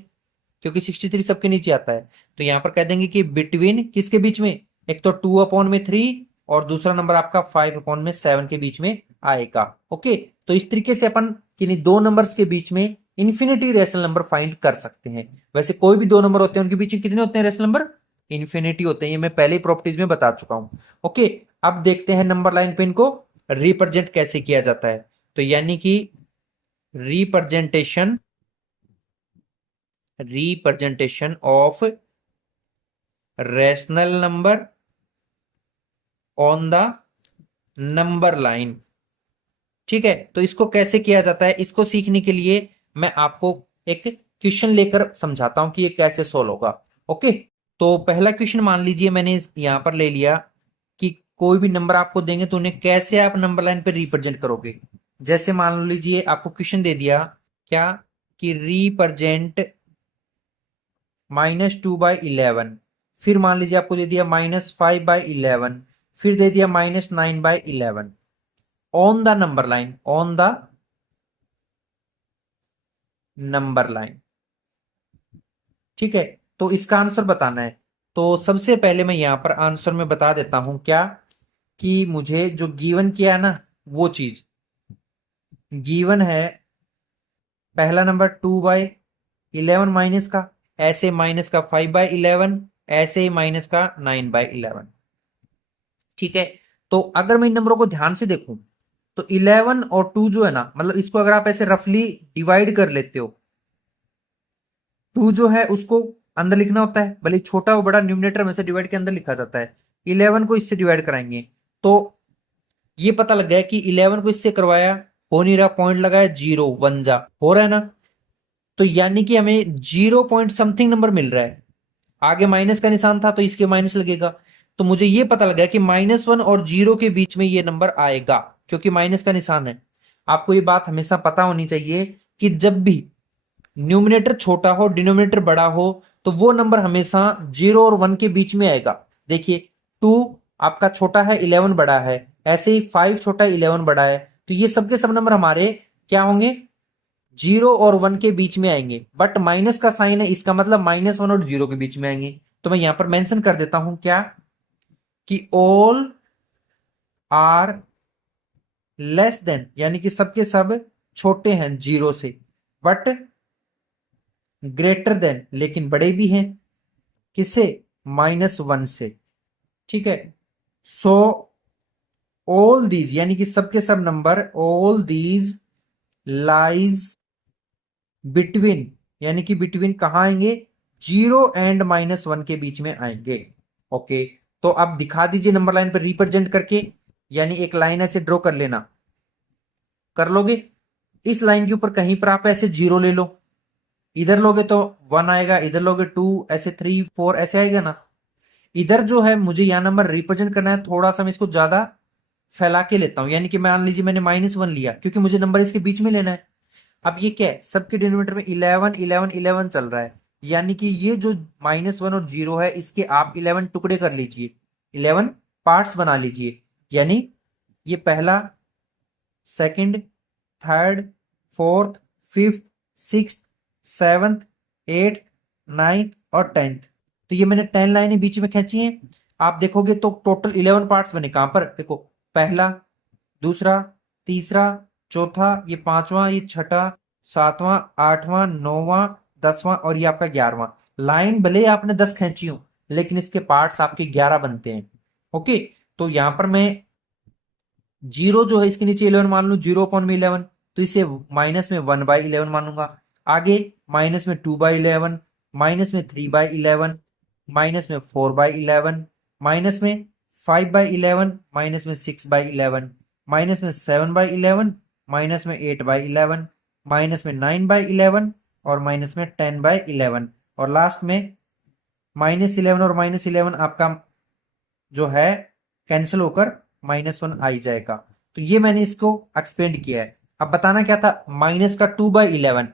क्योंकि 63 सबके नीचे आता है। तो यहां पर कह देंगे कि बिटवीन किसके बीच में, एक तो 2 अपॉन में 3 और दूसरा नंबर आपका 5 अपॉन में 7 के बीच में आएगा। ओके, तो इस तरीके से अपन किन्हीं दो नंबर्स के बीच में इन्फिनिटी रेशनल नंबर फाइंड कर सकते हैं। वैसे कोई भी दो नंबर होते हैं उनके बीच में कितने होते हैं रेशनल नंबर, इन्फिनिटी होते हैं, ये मैं पहले ही प्रॉपर्टीज में बता चुका हूं। ओके, अब देखते हैं नंबर लाइन पे इनको रिप्रेजेंट कैसे किया जाता है। तो यानी कि representation of rational number on the number line. ठीक है, तो इसको कैसे किया जाता है, इसको सीखने के लिए मैं आपको एक क्वेश्चन लेकर समझाता हूं कि ये कैसे सोल्व होगा। ओके, तो पहला क्वेश्चन मान लीजिए मैंने यहां पर ले लिया कि कोई भी नंबर आपको देंगे तो उन्हें कैसे आप नंबर लाइन पर रिप्रेजेंट करोगे। जैसे मान लीजिए आपको क्वेश्चन दे दिया क्या कि रिप्रेजेंट -2/11, फिर मान लीजिए आपको दे दिया -5/11, फिर दे दिया -9/11 on the number line, on the number line. ठीक है, तो इसका आंसर बताना है। तो सबसे पहले मैं यहां पर आंसर में बता देता हूं क्या कि मुझे जो गिवन किया है ना वो चीज गिवन है, पहला नंबर 2/11 माइनस का, ऐसे माइनस का 5/11, ऐसे ही माइनस का 9/11। ठीक है, तो अगर मैं इन नंबरों को ध्यान से देखूं तो 11 और 2 जो है ना, मतलब इसको अगर आप ऐसे रफली डिवाइड कर लेते हो, 2 जो है उसको अंदर लिखना होता है, भले छोटा हो बड़ा न्यूमरेटर में से डिवाइड के अंदर लिखा जाता है, 11 को इससे डिवाइड कराएंगे तो ये पता लग गया कि 11 को इससे करवाया, हो नहीं रहा, पॉइंट लगाया 0 1 जा हो रहा है ना, तो यानी कि हमें 0 पॉइंट समथिंग नंबर मिल रहा है, आगे माइनस का निशान था तो इसके माइनस लगेगा, तो मुझे ये पता लगा कि -1 और 0 के बीच में ये नंबर आएगा, क्योंकि माइनस का निशान है। आपको ये बात हमेशा पता होनी चाहिए कि जब भी न्यूमिनेटर छोटा हो डिनोमिनेटर बड़ा हो तो वो नंबर हमेशा 0 और 1 के बीच में आएगा। देखिए 2 आपका छोटा है 11 बड़ा है, ऐसे ही 5 छोटा है 11 बड़ा है, तो ये सबके सब नंबर हमारे क्या होंगे 0 और 1 के बीच में आएंगे, बट माइनस का साइन है इसका मतलब -1 और 0 के बीच में आएंगे। तो मैं यहां पर मेंशन कर देता हूं क्या कि ऑल आर लेस देन, यानी कि सबके सब छोटे हैं 0 से, बट ग्रेटर देन लेकिन बड़े भी हैं किससे, -1 से। ठीक है, सो ऑल दीज यानी कि सबके सब number, all these lies between, यानी कि बिटवीन कहां आएंगे 0 एंड -1 के बीच में आएंगे। ओके, तो अब दिखा दीजिए नंबर लाइन पर रिप्रेजेंट करके, यानी एक लाइन ऐसे ड्रॉ कर लेना, कर लोगे, इस लाइन के ऊपर कहीं पर आप ऐसे 0 ले लो, इधर लोगे तो 1 आएगा, इधर लोगे 2, ऐसे 3 4 ऐसे आएगा ना। इधर जो है मुझे यह नंबर रिप्रेजेंट करना है, थोड़ा सा मैं इसको ज्यादा फैला के लेता हूं, यानी कि मान लीजिए मैंने -1 लिया क्योंकि मुझे नंबर इसके बीच में लेना है। अब ये क्या है, सबके डिनोमिनेटर में 11 11 11 चल रहा है, यानी कि ये जो -1 और 0 है इसके आप 11 टुकड़े कर लीजिए, 11 पार्ट्स बना लीजिए, यानी ये पहला, second, third, fourth, fifth, sixth, seventh, eighth, ninth और 10th। तो ये मैंने 10 लाइनें बीच में खींची हैं, आप देखोगे तो टोटल 11 पार्ट्स बने, कहां पर देखो, पहला, दूसरा, तीसरा, चौथा, ये पांचवा, ये छठा, सातवां, आठवां, नौवां, 10वां और ये आपका 11वां। लाइन भले आपने 10 खींची हो लेकिन इसके पार्ट्स आपके 11 बनते हैं। ओके, तो यहां पर मैं जीरो जो है इसके नीचे 11 मान लू, 0/11, तो इसे माइनस में 1/11 मानूंगा। आगे माइनस में 2/11, माइनस में 3/11, माइनस में 4/11, माइनस में 5/11, माइनस में 6/11, माइनस में 7/11, माइनस में 8/11, माइनस में 9/11 और माइनस में 10/11, और लास्ट में -11 और -11 आपका जो है कैंसिल होकर -1 आ ही जाएगा। तो ये मैंने इसको एक्सपेंड किया है। अब बताना क्या था, माइनस का 2/11,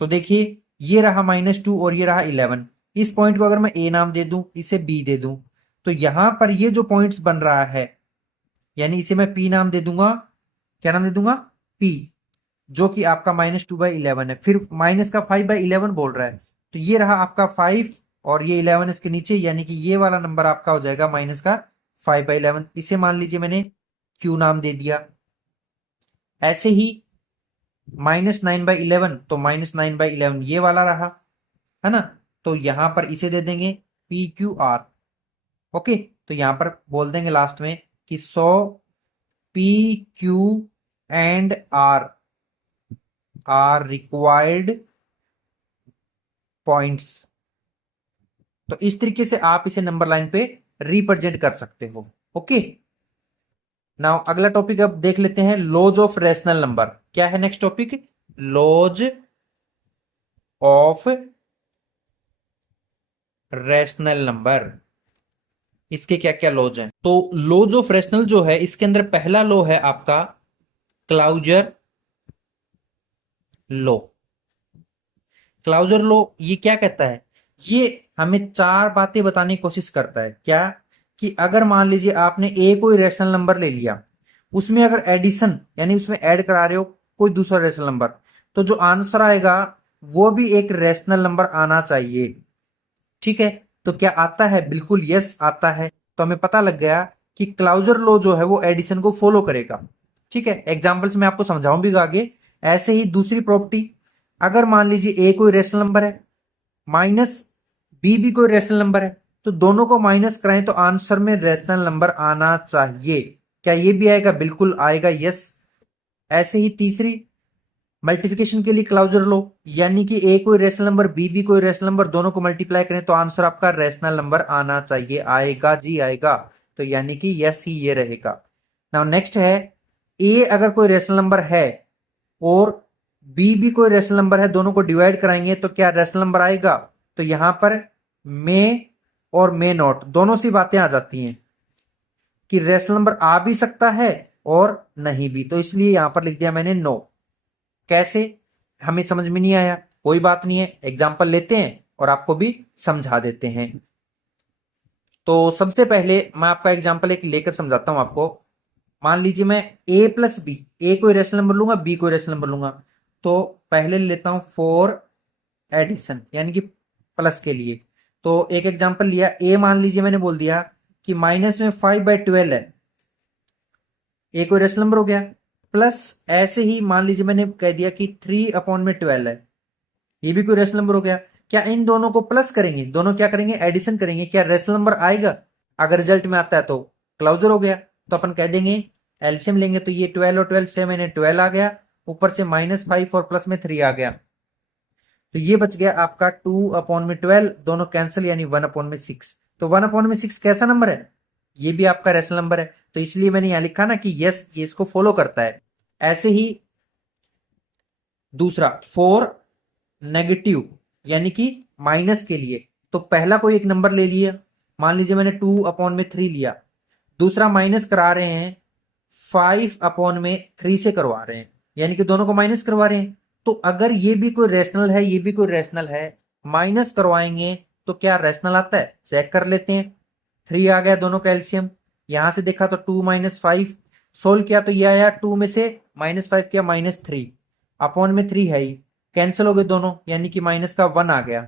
तो देखिए ये रहा -2 और ये रहा 11। इस पॉइंट को अगर मैं ए नाम दे दूं, इसे बी दे दूं, तो यहां पर ये जो पॉइंट्स बन रहा है, यानी इसे मैं पी नाम दे दूंगा। क्या नाम दे दूंगा? पी, जो कि आपका -2/11 है। फिर माइनस का 5/11 बोल रहा है, तो ये रहा आपका 5 और ये 11 इसके नीचे, यानी कि ये वाला नंबर आपका हो जाएगा माइनस का 5/11। इसे मान लीजिए मैंने क्यू नाम दे दिया। ऐसे ही -9/11, तो -9/11 ये वाला रहा, है ना। तो यहां पर इसे दे देंगे PQR। ओके, तो यहां पर बोल देंगे लास्ट में कि 100 PQ&R आर रिक्वायर्ड पॉइंट्स। तो इस तरीके से आप इसे नंबर लाइन पे रिप्रेजेंट कर सकते हो। ओके, नाउ अगला टॉपिक अब देख लेते हैं, लॉज ऑफ रैशनल नंबर। क्या है next topic? Laws of rational number. इसके क्या क्या लॉज हैं? तो लॉज ऑफ रैशनल जो है, इसके अंदर पहला लॉ है आपका क्लाउजर लॉ। क्लाउजर लॉ ये क्या कहता है? ये हमें चार बातें बताने की कोशिश करता है। क्या? कि अगर मान लीजिए आपने ए कोई रैशनल नंबर ले लिया, उसमें अगर एडिशन यानी उसमें ऐड करा रहे हो कोई दूसरा रैशनल नंबर, तो जो आंसर आएगा वो भी एक रैशनल नंबर आना चाहिए। ठीक है, तो क्या आता है? बिल्कुल यस आता है। तो हमें पता लग गया कि क्लाउजर लॉ जो है वो एडिशन को फॉलो करेगा। ठीक है, एग्जाम्पल्स में आपको समझाऊं भी आगे। ऐसे ही दूसरी प्रॉपर्टी, अगर मान लीजिए ए कोई रेशनल नंबर है, माइनस बी भी कोई रेशनल नंबर है, तो दोनों को माइनस कराएं तो आंसर में रेशनल नंबर आना चाहिए। क्या ये भी आएगा? बिल्कुल आएगा, यस। ऐसे ही तीसरी, मल्टीप्लिकेशन के लिए क्लाउजर लो, यानी कि ए कोई रेशनल नंबर बी भी कोई रेशनल नंबर, दोनों को मल्टीप्लाई करें तो आंसर आपका रेशनल नंबर आना चाहिए। आएगा जी आएगा, तो यानी कि यस ही ये रहेगा। नाउ नेक्स्ट है, ए अगर कोई रेशनल नंबर है और बी भी कोई रेशनल नंबर है, दोनों को डिवाइड कराएंगे तो क्या रेशनल नंबर आएगा? तो यहां पर मे और मे नॉट दोनों सी बातें आ जाती हैं कि रेशनल नंबर आ भी सकता है और नहीं भी, तो इसलिए यहां पर लिख दिया मैंने नो। कैसे? हमें समझ में नहीं आया, कोई बात नहीं है, एग्जाम्पल लेते हैं और आपको भी समझा देते हैं। तो सबसे पहले मैं आपका एग्जाम्पल एक लेकर समझाता हूं आपको। मान लीजिए मैं ए प्लस बी, ए कोई रेशनल नंबर लूंगा, बी कोई रेशनल नंबर लूंगा। तो पहले लेता हूं फॉर एडिशन, यानी कि प्लस के लिए। तो एक एग्जांपल लिया, ए मान लीजिए मैंने बोल दिया कि माइनस में 5/12 है, ए कोई रेशनल नंबर हो गया। प्लस ऐसे ही मान लीजिए मैंने कह दिया कि 3/12 है, ये भी कोई रेशनल नंबर हो गया। क्या इन दोनों को प्लस करेंगे, दोनों क्या करेंगे? एडिशन करेंगे, क्या रेशनल नंबर आएगा? अगर रिजल्ट में आता है तो क्लाउजर हो गया। तो अपन कह देंगे एलसीएम लेंगे, तो ये 12 और 12 से मैंने 12 आ गया, ऊपर से -5 और प्लस में 3 आ गया, तो ये बच गया आपका 2/12, दोनों कैंसिल, यानी 1/6। तो 1/6 कैसा नंबर है? ये भी आपका रेशनल नंबर है, तो इसलिए मैंने यहां लिखा ना कि यस ये इसको फॉलो करता है। ऐसे ही दूसरा फॉर नेगेटिव, यानी कि माइनस के लिए, तो पहला कोई एक नंबर ले लिया, मान लीजिए मैंने 2/3 लिया। दूसरा माइनस करा रहे हैं 5/3 से करवा रहे हैं, यानी कि दोनों को माइनस करवा रहे हैं। तो अगर ये भी कोई रेशनल है, ये भी कोई रेशनल है, माइनस करवाएंगे तो क्या रेशनल आता है? चेक कर लेते हैं। 3 आ गया दोनों का एलसीएम, यहां से देखा तो 2 - 5, सोल्व किया तो ये आया, 2 में से -5 किया -3, अपॉन में 3 है ही, कैंसिल हो गए दोनों, यानी कि माइनस का 1 आ गया।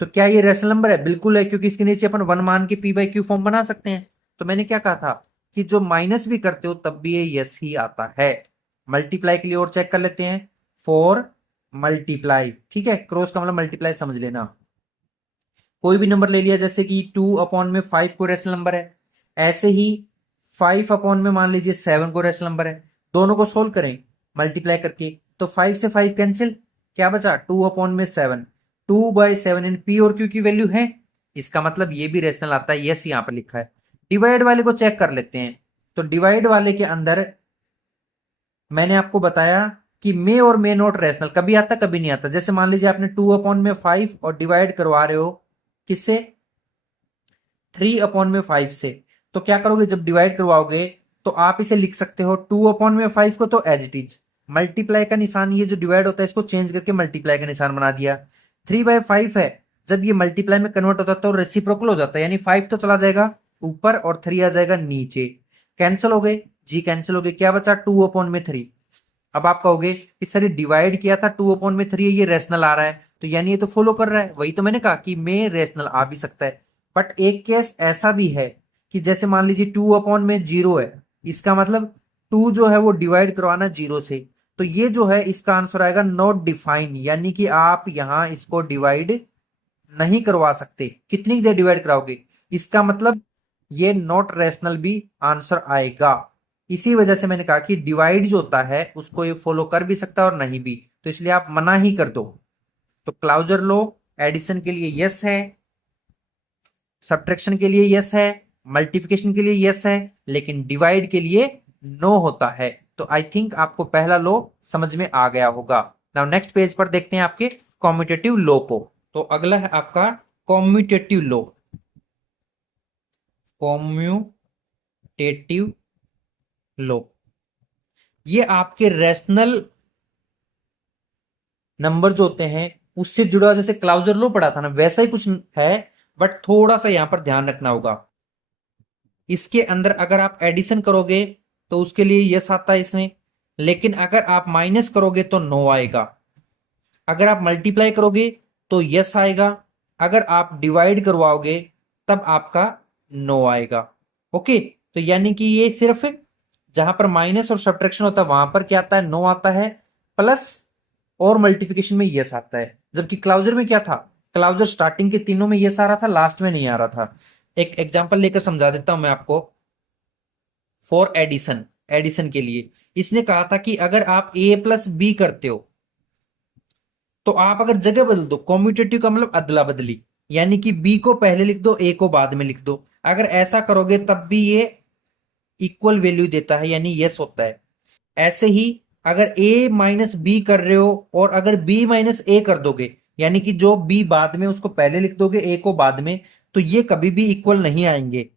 तो क्या ये रेशनल नंबर है? बिल्कुल है, क्योंकि इसके नीचे अपन 1 मान के P/Q फॉर्म बना सकते हैं। तो मैंने क्या कहा था कि जो माइनस भी करते हो तब भी ये यस ही आता है। मल्टीप्लाई के लिए और चेक कर लेते हैं, फॉर मल्टीप्लाई, ठीक है, क्रॉस का मतलब मल्टीप्लाई समझ लेना। कोई भी नंबर ले लिया, जैसे कि 2/5 को रेशनल नंबर है, ऐसे ही 5 में मान लीजिए 7 को रेशनल नंबर है। दोनों को सोल्व करें मल्टीप्लाई करके, तो 5 से 5 कैंसिल, क्या बचा 2/7। 2/7 इन पी और क्यू की वैल्यू है, इसका मतलब ये भी रेशनल आता है। यस, यहां पर लिखा है। डिवाइड वाले को चेक कर लेते हैं। तो डिवाइड वाले के अंदर मैंने आपको बताया कि मे और मे नॉट रेशनल कभी आता कभी नहीं आता। जैसे मान लीजिए आपने 2/5 और डिवाइड करवा रहे हो किससे, 3/5 से, तो क्या करोगे जब डिवाइड करवाओगे तो आप इसे लिख सकते हो 2/5 को तो एज इट इज, मल्टीप्लाई का निशान, ये जो डिवाइड होता है इसको चेंज करके मल्टीप्लाई का निशान बना दिया। 3/5 है, जब ये मल्टीप्लाई में कन्वर्ट होता है तो रेसिप्रोकल हो जाता है, यानी 5 तो चला जाएगा ऊपर और 3 आ जाएगा नीचे। कैंसिल हो गए जी, कैंसिल हो गए, क्या बचा 2/3। अब आप कहोगे कि सर ये डिवाइड किया था 2/3, ये रेशनल आ रहा है, तो यानी ये तो फॉलो कर रहा है। वही तो मैंने कहा कि में रेशनल आ भी सकता है। बट एक केस ऐसा भी है कि जैसे मान लीजिए 2/0 है, इसका मतलब 2 जो है वो डिवाइड करवाना 0 से, तो ये जो है इसका आंसर आएगा नॉट डिफाइन, यानी कि आप यहां इसको डिवाइड नहीं करवा सकते। कितनी देर डिवाइड कराओगे, इसका मतलब ये नॉट रेशनल भी आंसर आएगा। इसी वजह से मैंने कहा कि डिवाइड जो होता है उसको ये फॉलो कर भी सकता है और नहीं भी, तो इसलिए आप मना ही कर दो। तो क्लाउजर लो एडिशन के लिए यस है, सब्ट्रैक्शन के लिए यस है, मल्टीप्लिकेशन के लिए यस है, लेकिन डिवाइड के लिए नो होता है। तो आई थिंक आपको पहला लो समझ में आ गया होगा। नाउ नेक्स्ट पेज पर देखते हैं आपके कॉम्यूटेटिव लो को। तो अगला है आपका कॉम्यूटेटिव लो। कॉम्यूटेटिव लो, ये आपके रेशनल नंबर जो होते हैं उससे जुड़ा, जैसे क्लाउजर लो पढ़ा था ना वैसा ही कुछ है, बट थोड़ा सा यहां पर ध्यान रखना होगा। इसके अंदर अगर आप एडिशन करोगे तो उसके लिए यस आता है इसमें, लेकिन अगर आप माइनस करोगे तो नो आएगा। अगर आप मल्टीप्लाई करोगे तो यस आएगा, अगर आप डिवाइड करवाओगे तब आपका नो आएगा। ओके, तो यानी कि ये सिर्फ जहां पर माइनस और सब्ट्रैक्शन होता है वहां पर क्या आता है, नो आता है, प्लस और मल्टीप्लिकेशन में यस आता है। जबकि क्लाउजर में क्या था, क्लाउजर स्टार्टिंग के तीनों में यस आ रहा था, लास्ट में नहीं आ रहा था। एक एग्जांपल लेकर समझा देता हूं मैं आपको। फॉर एडिशन, एडिशन के लिए इसने कहा था कि अगर आप ए प्लस बी करते हो तो आप अगर जगह बदल दो, कॉम्यूटेटिव का मतलब अदला बदली, यानी कि बी को पहले लिख दो ए को बाद में लिख दो, अगर ऐसा करोगे तब भी ये इक्वल वैल्यू देता है, यानी यस होता है। ऐसे ही अगर a माइनस बी कर रहे हो और अगर b माइनस ए कर दोगे, यानी कि जो b बाद में उसको पहले लिख दोगे a को बाद में, तो ये कभी भी इक्वल नहीं आएंगे,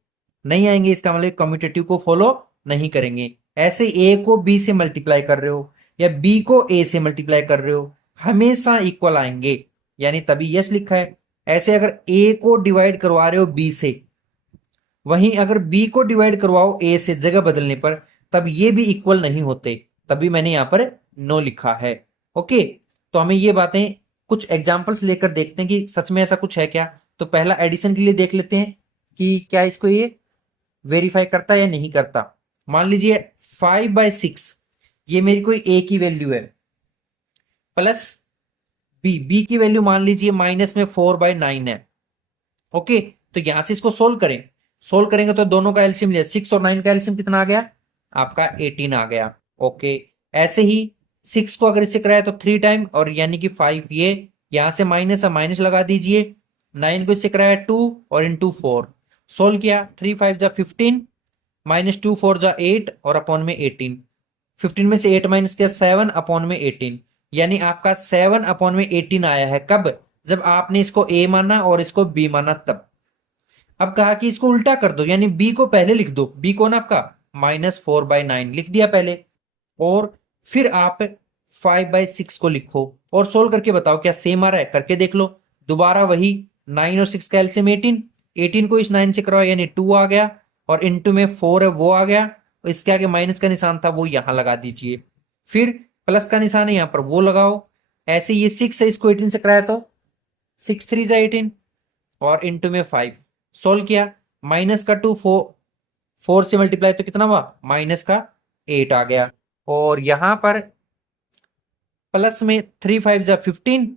नहीं आएंगे, इसका मतलब कम्यूटेटिव को फॉलो नहीं करेंगे। ऐसे a को b से मल्टीप्लाई कर रहे हो या b को a से मल्टीप्लाई कर रहे हो, हमेशा इक्वल आएंगे, यानी तभी यस लिखा है। ऐसे अगर a को डिवाइड करवा रहे हो b से, वहीं अगर b को डिवाइड करवाओ a से जगह बदलने पर, तब ये भी इक्वल नहीं होते, तभी मैंने यहां पर नो लिखा है। ओके, तो हमें ये बातें कुछ एग्जांपल्स लेकर देखते हैं कि सच में ऐसा कुछ है क्या। तो पहला एडिशन के लिए देख लेते हैं कि क्या इसको ये वेरीफाई करता है या नहीं करता। मान लीजिए 5/6 ये मेरी कोई ए की वैल्यू है, प्लस बी की वैल्यू मान लीजिए माइनस में 4/9 है। ओके, तो यहां से इसको सोल्व करें, सोल्व करेंगे तो दोनों का एलसीएम लिया, 6 और 9 का एलसीएम कितना आ गया, आपका 18 आ गया। ओके, ऐसे ही 6 को अगर इससे कराया तो 3 टाइम, और यानी कि 5, ये यहां से माइनस है, माइनस लगा दीजिए। 9 को इससे कराया 2 और इंटू 4, सोल्व किया, 3 5 जा 15, -2 4 जा 8 और अपॉन में 18। 15 में से 8 माइनस किया 7 अपॉन में 18, यानी आपका 7 अपॉन में 18 आया है। कब, जब आपने इसको ए माना और इसको बी माना तब। अब कहा कि इसको उल्टा कर दो, यानी बी को पहले लिख दो, बी को ना आपका -4/9 लिख दिया पहले, और फिर आप 5/6 को लिखो और सोल्व करके बताओ क्या सेम आ रहा है, करके देख लो। दोबारा वही 9 और 6 का एलसीएम 18, 18 को इस 9 से कराओ यानी 2 आ गया, और इंटू में 4 है वो आ गया, और इसके आगे माइनस का निशान था वो यहां लगा दीजिए, फिर प्लस का निशान है यहां पर वो लगाओ। ऐसे ये 6 है, इसको 18 से कराया तो 6 3 जा 18 और इंटू में 5, सोल्व किया, माइनस का 2 4 से मल्टीप्लाई तो कितना हुआ, माइनस का 8 आ गया, और यहां पर प्लस में 3 5 जा 15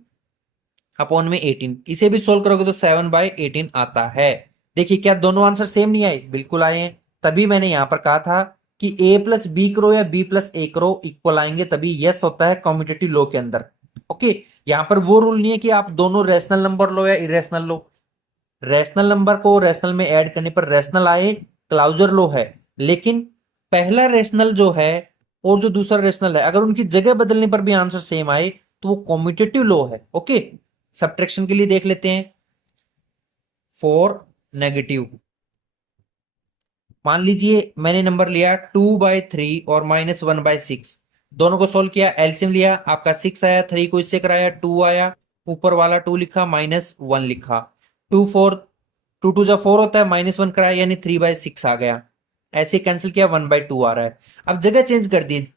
अपॉन में 18, इसे भी सोल्व करोगे तो 7/18 आता है। देखिए क्या दोनों आंसर सेम नहीं आए? बिल्कुल आए हैं। तभी मैंने यहां पर कहा था कि a प्लस बी करो या b प्लस a करो इक्वल आएंगे, तभी यस होता है कॉम्यूटेटिव लॉ के अंदर। ओके, यहां पर वो रूल नहीं है कि आप दोनों रैशनल नंबर लो या इरेशनल लो। रैशनल नंबर को रैशनल में ऐड करने पर रैशनल आए, क्लाउजर लॉ है। लेकिन पहला रैशनल जो है और जो दूसरा रैशनल है, अगर उनकी जगह बदलने पर भी आंसर सेम आए तो वो कॉम्यूटेटिव लॉ है। ओके, सब्ट्रैक्शन के लिए देख लेते हैं। फॉर नेगेटिव, मान लीजिए मैंने नंबर लिया 2/3 और -1/6, दोनों को सोल्व किया, एलसीएम लिया, आपका 6 आया, 3 को इससे कराया 2 आया, ऊपर वाला 2 लिखा, -1 लिखा, 2 4 होता है, -1 कराया यानी 3/6 आ गया। ऐसे कैंसिल किया, 1/2 आ रहा है। अब जगह चेंज कर दी,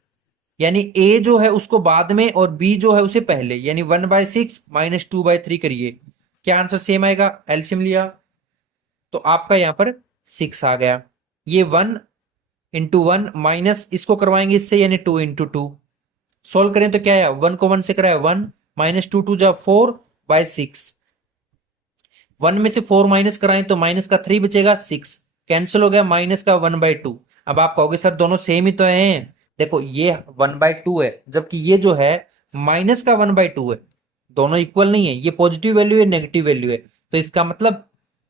यानी ए जो है उसको बाद में और बी जो है उसे पहले, यानी 1/6 -2/3 करिए, क्या आंसर सेम आएगा? एलसीएम लिया तो आपका यहां पर 6 आ गया। ये 1 × 1 माइनस इसको करवाएंगे इससे, यानी 2 × 2, सोल्व करें तो क्या है, 1 को 1 से कराया 1, -2 × 2 = 4/6, 1 में से 4 माइनस कराएं तो माइनस का 3 बचेगा, 6 कैंसिल हो गया, माइनस का 1/2। अब आप कहोगे सर दोनों सेम ही तो हैं। देखो ये 1/2 है, जबकि ये जो है माइनस का 1/2 है, दोनों इक्वल नहीं है, ये पॉजिटिव वैल्यू है, नेगेटिव वैल्यू है। तो इसका मतलब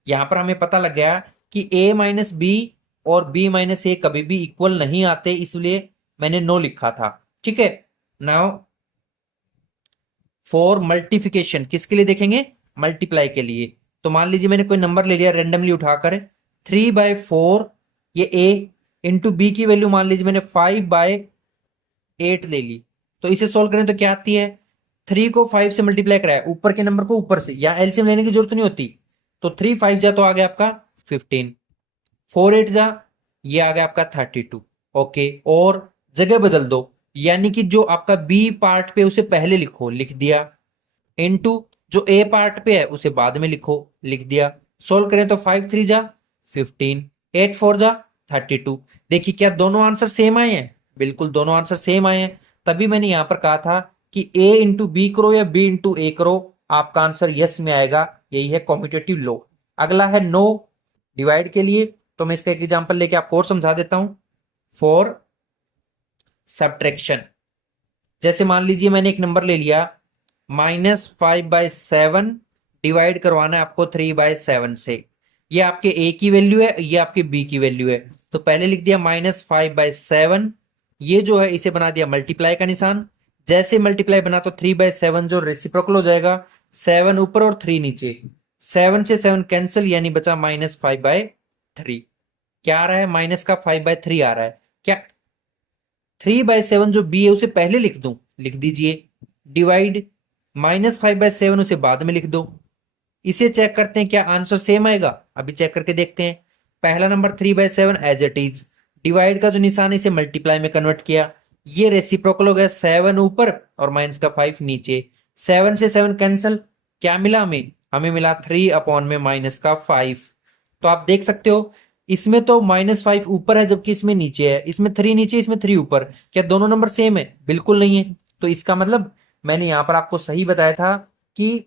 यहां पर हमें पता लग गया कि a माइनस बी और b माइनस ए कभी भी इक्वल नहीं आते, इसलिए मैंने नो लिखा था। ठीक है, नाउ फॉर मल्टीप्लिकेशन, किसके लिए देखेंगे? मल्टीप्लाई के लिए। तो मान लीजिए मैंने कोई नंबर ले लिया रेंडमली उठाकर 3/4, ये a इंटू बी की वैल्यू मान लीजिए मैंने 5/8 ले ली, तो इसे सोल्व करें तो क्या आती है, 3 को 5 से मल्टीप्लाई कराया, ऊपर के नंबर को ऊपर से, यहां एलसीएम लेने की जरूरत नहीं होती। तो 3 5 जा तो आ गया आपका 15, 4 8 जा ये आ गया आपका 32। ओके, और जगह बदल दो, यानी कि जो आपका बी पार्ट पे उसे पहले लिखो, लिख दिया, इनटू जो ए पार्ट पे है उसे बाद में लिखो, लिख दिया। सोल्व करें तो 5 3 जा 15, 8 4 जा 32। देखिए क्या दोनों आंसर सेम आए हैं? बिल्कुल दोनों आंसर सेम आए हैं। तभी मैंने यहां पर कहा था कि ए इंटू बी करो या बी इंटू ए करो, आपका आंसर यस में आएगा। यही है कॉम्यूटेटिव लॉ। अगला है नो डिवाइड के लिए, तो मैं इसका एक एग्जांपल लेके आपको और समझा देता हूं। फॉर सब्ट्रैक्शन, जैसे मान लीजिए मैंने एक नंबर ले लिया -5/7, डिवाइड करवाना है आपको 3/7 से। ये आपके ए की वैल्यू है, ये आपके बी की वैल्यू है। तो पहले लिख दिया -5/7, ये जो है इसे बना दिया मल्टीप्लाई का निशान। जैसे मल्टीप्लाई बना तो 3/7 जो रेसिप्रोकल हो जाएगा, 7 ऊपर और 3 नीचे, 7 से 7 कैंसिल, यानी बचा -5/3। क्या आ रहा है? माइनस का 5/3 आ रहा है। क्या 3/7 जो बी है उसे पहले लिख दूं? लिख दीजिए। डिवाइड -5/7 उसे बाद में लिख दो। इसे चेक करते हैं क्या आंसर सेम आएगा, अभी चेक करके देखते हैं। पहला number 3/7 as it is, divide का जो निशान है इसे मल्टीप्लाई में कन्वर्ट किया, ये रेसिप्रोकल हो गया, 7 ऊपर और माइनस का 5 नीचे, 7 से 7 कैंसिल, क्या मिला हमें? हमें मिला 3/-5। तो आप देख सकते हो इसमें तो -5 ऊपर है जबकि इसमें नीचे है, इसमें 3 नीचे इसमें 3 ऊपर, क्या दोनों नंबर सेम है? बिल्कुल नहीं है। तो इसका मतलब मैंने यहां पर आपको सही बताया था कि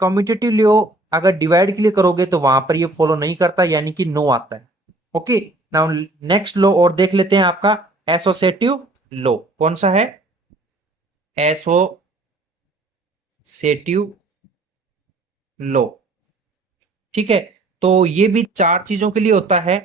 कम्यूटेटिव लॉ अगर डिवाइड के लिए करोगे तो वहां पर ये फॉलो नहीं करता, यानी कि नो आता है। ओके, नाउ नेक्स्ट लॉ और देख लेते हैं आपका एसोसिएटिव लॉ। कौन सा है? Associative law. ठीक है, तो ये भी 4 चीजों के लिए होता है।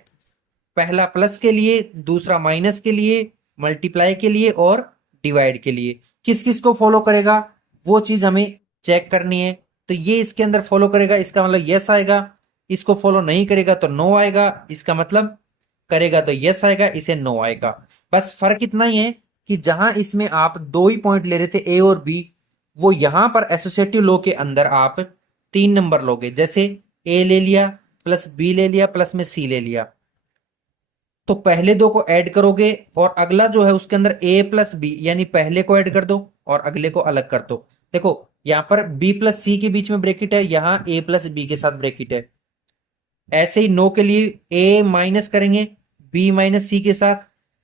पहला प्लस के लिए, दूसरा माइनस के लिए, मल्टीप्लाई के लिए और डिवाइड के लिए। किस किस को फॉलो करेगा वो चीज हमें चेक करनी है। तो ये इसके अंदर फॉलो करेगा, इसका मतलब यस आएगा। इसको फॉलो नहीं करेगा तो नो आएगा, इसका मतलब करेगा तो यस आएगा, इसे नो आएगा। बस फर्क इतना ही है कि जहां इसमें आप 2 ही पॉइंट ले रहे थे ए और बी, वो यहां पर एसोसिएटिव लॉ के अंदर आप 3 नंबर लोगे। जैसे ए ले लिया, प्लस बी ले लिया, प्लस में सी ले लिया, तो पहले दो को ऐड करोगे और अगला जो है उसके अंदर a प्लस बी, यानी पहले को ऐड कर दो और अगले को अलग कर दो। देखो यहां पर b प्लस सी के बीच में ब्रैकेट है, यहां a प्लस बी के साथ ब्रैकेट है। ऐसे ही नो के लिए a माइनस करेंगे b माइनस सी के साथ,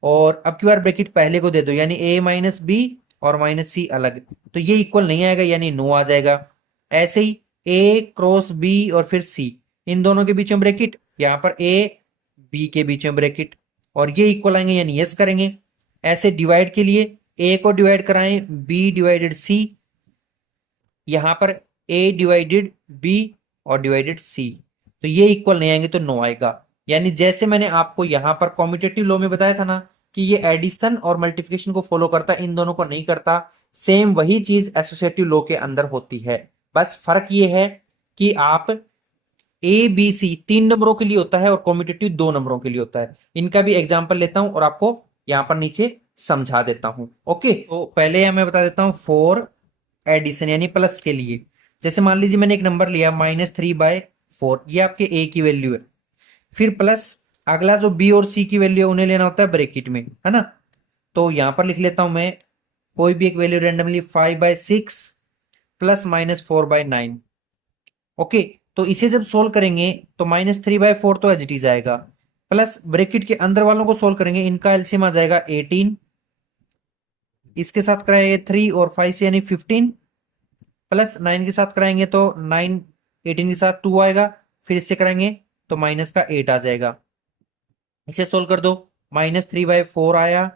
और अब की बार ब्रैकेट पहले को दे दो, यानी a माइनस बी और माइनस सी अलग, तो ये इक्वल नहीं आएगा, यानी नो आ जाएगा। ऐसे ही ए क्रॉस बी और फिर सी, इन दोनों के बीच में ब्रैकेट, यहाँ पर ए बी के बीच में ब्रैकेट, और ये इक्वल आएंगे यानी यस करेंगे। ऐसे डिवाइड के लिए ए को डिवाइड कराएं बी डिवाइडेड सी, यहां पर ए डिवाइडेड बी और डिवाइडेड सी, तो ये इक्वल नहीं आएंगे तो नो आएगा। यानी जैसे मैंने आपको यहां पर कॉम्यूटेटिव लॉ में बताया था ना कि ये एडिशन और मल्टीप्लिकेशन को फॉलो करता है, इन दोनों को नहीं करता, सेम वही चीज एसोसिएटिव लॉ के अंदर होती है। बस फर्क ये है कि आप ए बी सी 3 नंबरों के लिए होता है और कॉम्यूटेटिव 2 नंबरों के लिए होता है। इनका भी एग्जाम्पल लेता हूं और आपको यहां पर नीचे समझा देता हूं। ओके, तो पहले मैं बता देता हूं फोर एडिशन यानी प्लस के लिए। जैसे मान लीजिए मैंने एक नंबर लिया -3/4, ये आपके ए की वैल्यू है, फिर प्लस अगला जो बी और सी की वैल्यू है उन्हें लेना होता है ब्रैकेट में, है ना। तो यहां पर लिख लेता हूं मैं कोई भी एक वैल्यू रेंडमली 5/6 प्लस -4/9। ओके, तो इसे जब सोल्व करेंगे तो -3/4 तो एज इट इज आएगा, प्लस ब्रैकेट के अंदर वालों को सोल्व करेंगे, इनका एलसीएम आ जाएगा 18, इसके साथ कराएंगे 3 और 5 से यानी 15, प्लस 9 के साथ कराएंगे तो 9 18 के साथ 2 आएगा, फिर इससे कराएंगे तो माइनस का 8 आ जाएगा। इसे सोल्व कर दो, -3/4 आया,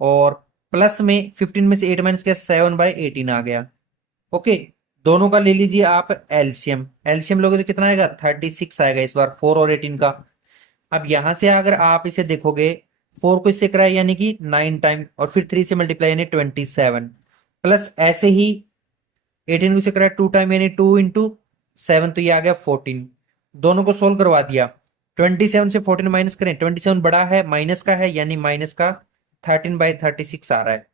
और प्लस में 15 में से 8 माइनस किया 7/18 आ गया। ओके, दोनों का ले लीजिए आप एलसीएम, एलसीएम लोगे तो कितना आएगा 36 आएगा इस बार 4 और 18 का। अब यहां से अगर आप इसे देखोगे 4 को इससे कराए यानी कि 9 टाइम, और फिर 3 से मल्टीप्लाई यानी 27, प्लस ऐसे ही 18 को इससे कराए 2 टाइम यानी 2 × 7, तो ये आ गया 14। दोनों को सोल्व करवा दिया, 27 से 14 माइनस करें, 27 बड़ा है माइनस का है यानी माइनस का 13/36 आ रहा है।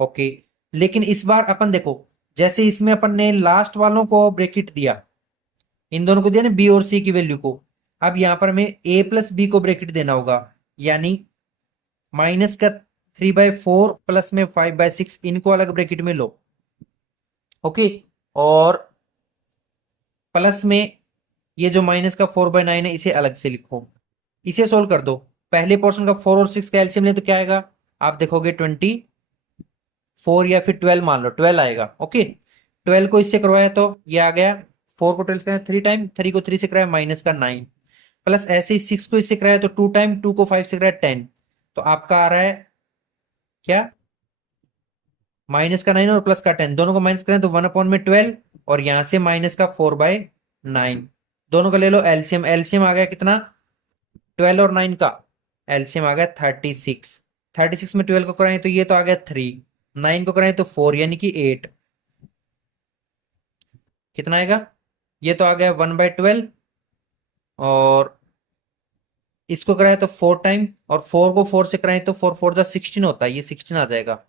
ओके, लेकिन इस बार अपन देखो, जैसे इसमें अपन ने लास्ट वालों को ब्रैकेट दिया, इन दोनों को दिया ना बी और सी की वैल्यू को, अब यहां पर हमें ए प्लस बी को ब्रैकेट देना होगा, यानी माइनस का 3/4 प्लस में 5/6, इनको अलग ब्रैकेट में लो। ओके, और प्लस में ये जो माइनस का 4/9 है इसे अलग से लिखो, इसे सोल्व कर दो। पहले पोर्शन का 4 और 6 का एलसीएम ले तो क्या आएगा, आप देखोगे 24 या फिर 12 मान लो, 12 आएगा। ओके, 12 को इससे करवाया तो ये आ गया, 4 को 12 से कराया 3 टाइम, 3 को 3 से कराया माइनस का 9, प्लस ऐसे ही 6 को इससे कराया तो 2 टाइम, 2 को 5 से कराया 10, तो आपका आ रहा है क्या, माइनस का 9 और प्लस का 10, दोनों को माइनस करें तो 1/12, और यहां से माइनस का 4/9, दोनों का ले लो एलसीएम, एलसीएम आ गया कितना 12 और 9 का एलसीएम आ गया 36, 36 में 12 को कराएं तो ये तो आ गया 3, 9 को कराएं तो 4 यानी कि 8, कितना आएगा, ये तो आ गया 1/12, और इसको कराएं तो 4 टाइम, और 4 को 4 से कराएं तो 4 4 जा 16 होता है, ये 16 आ जाएगा।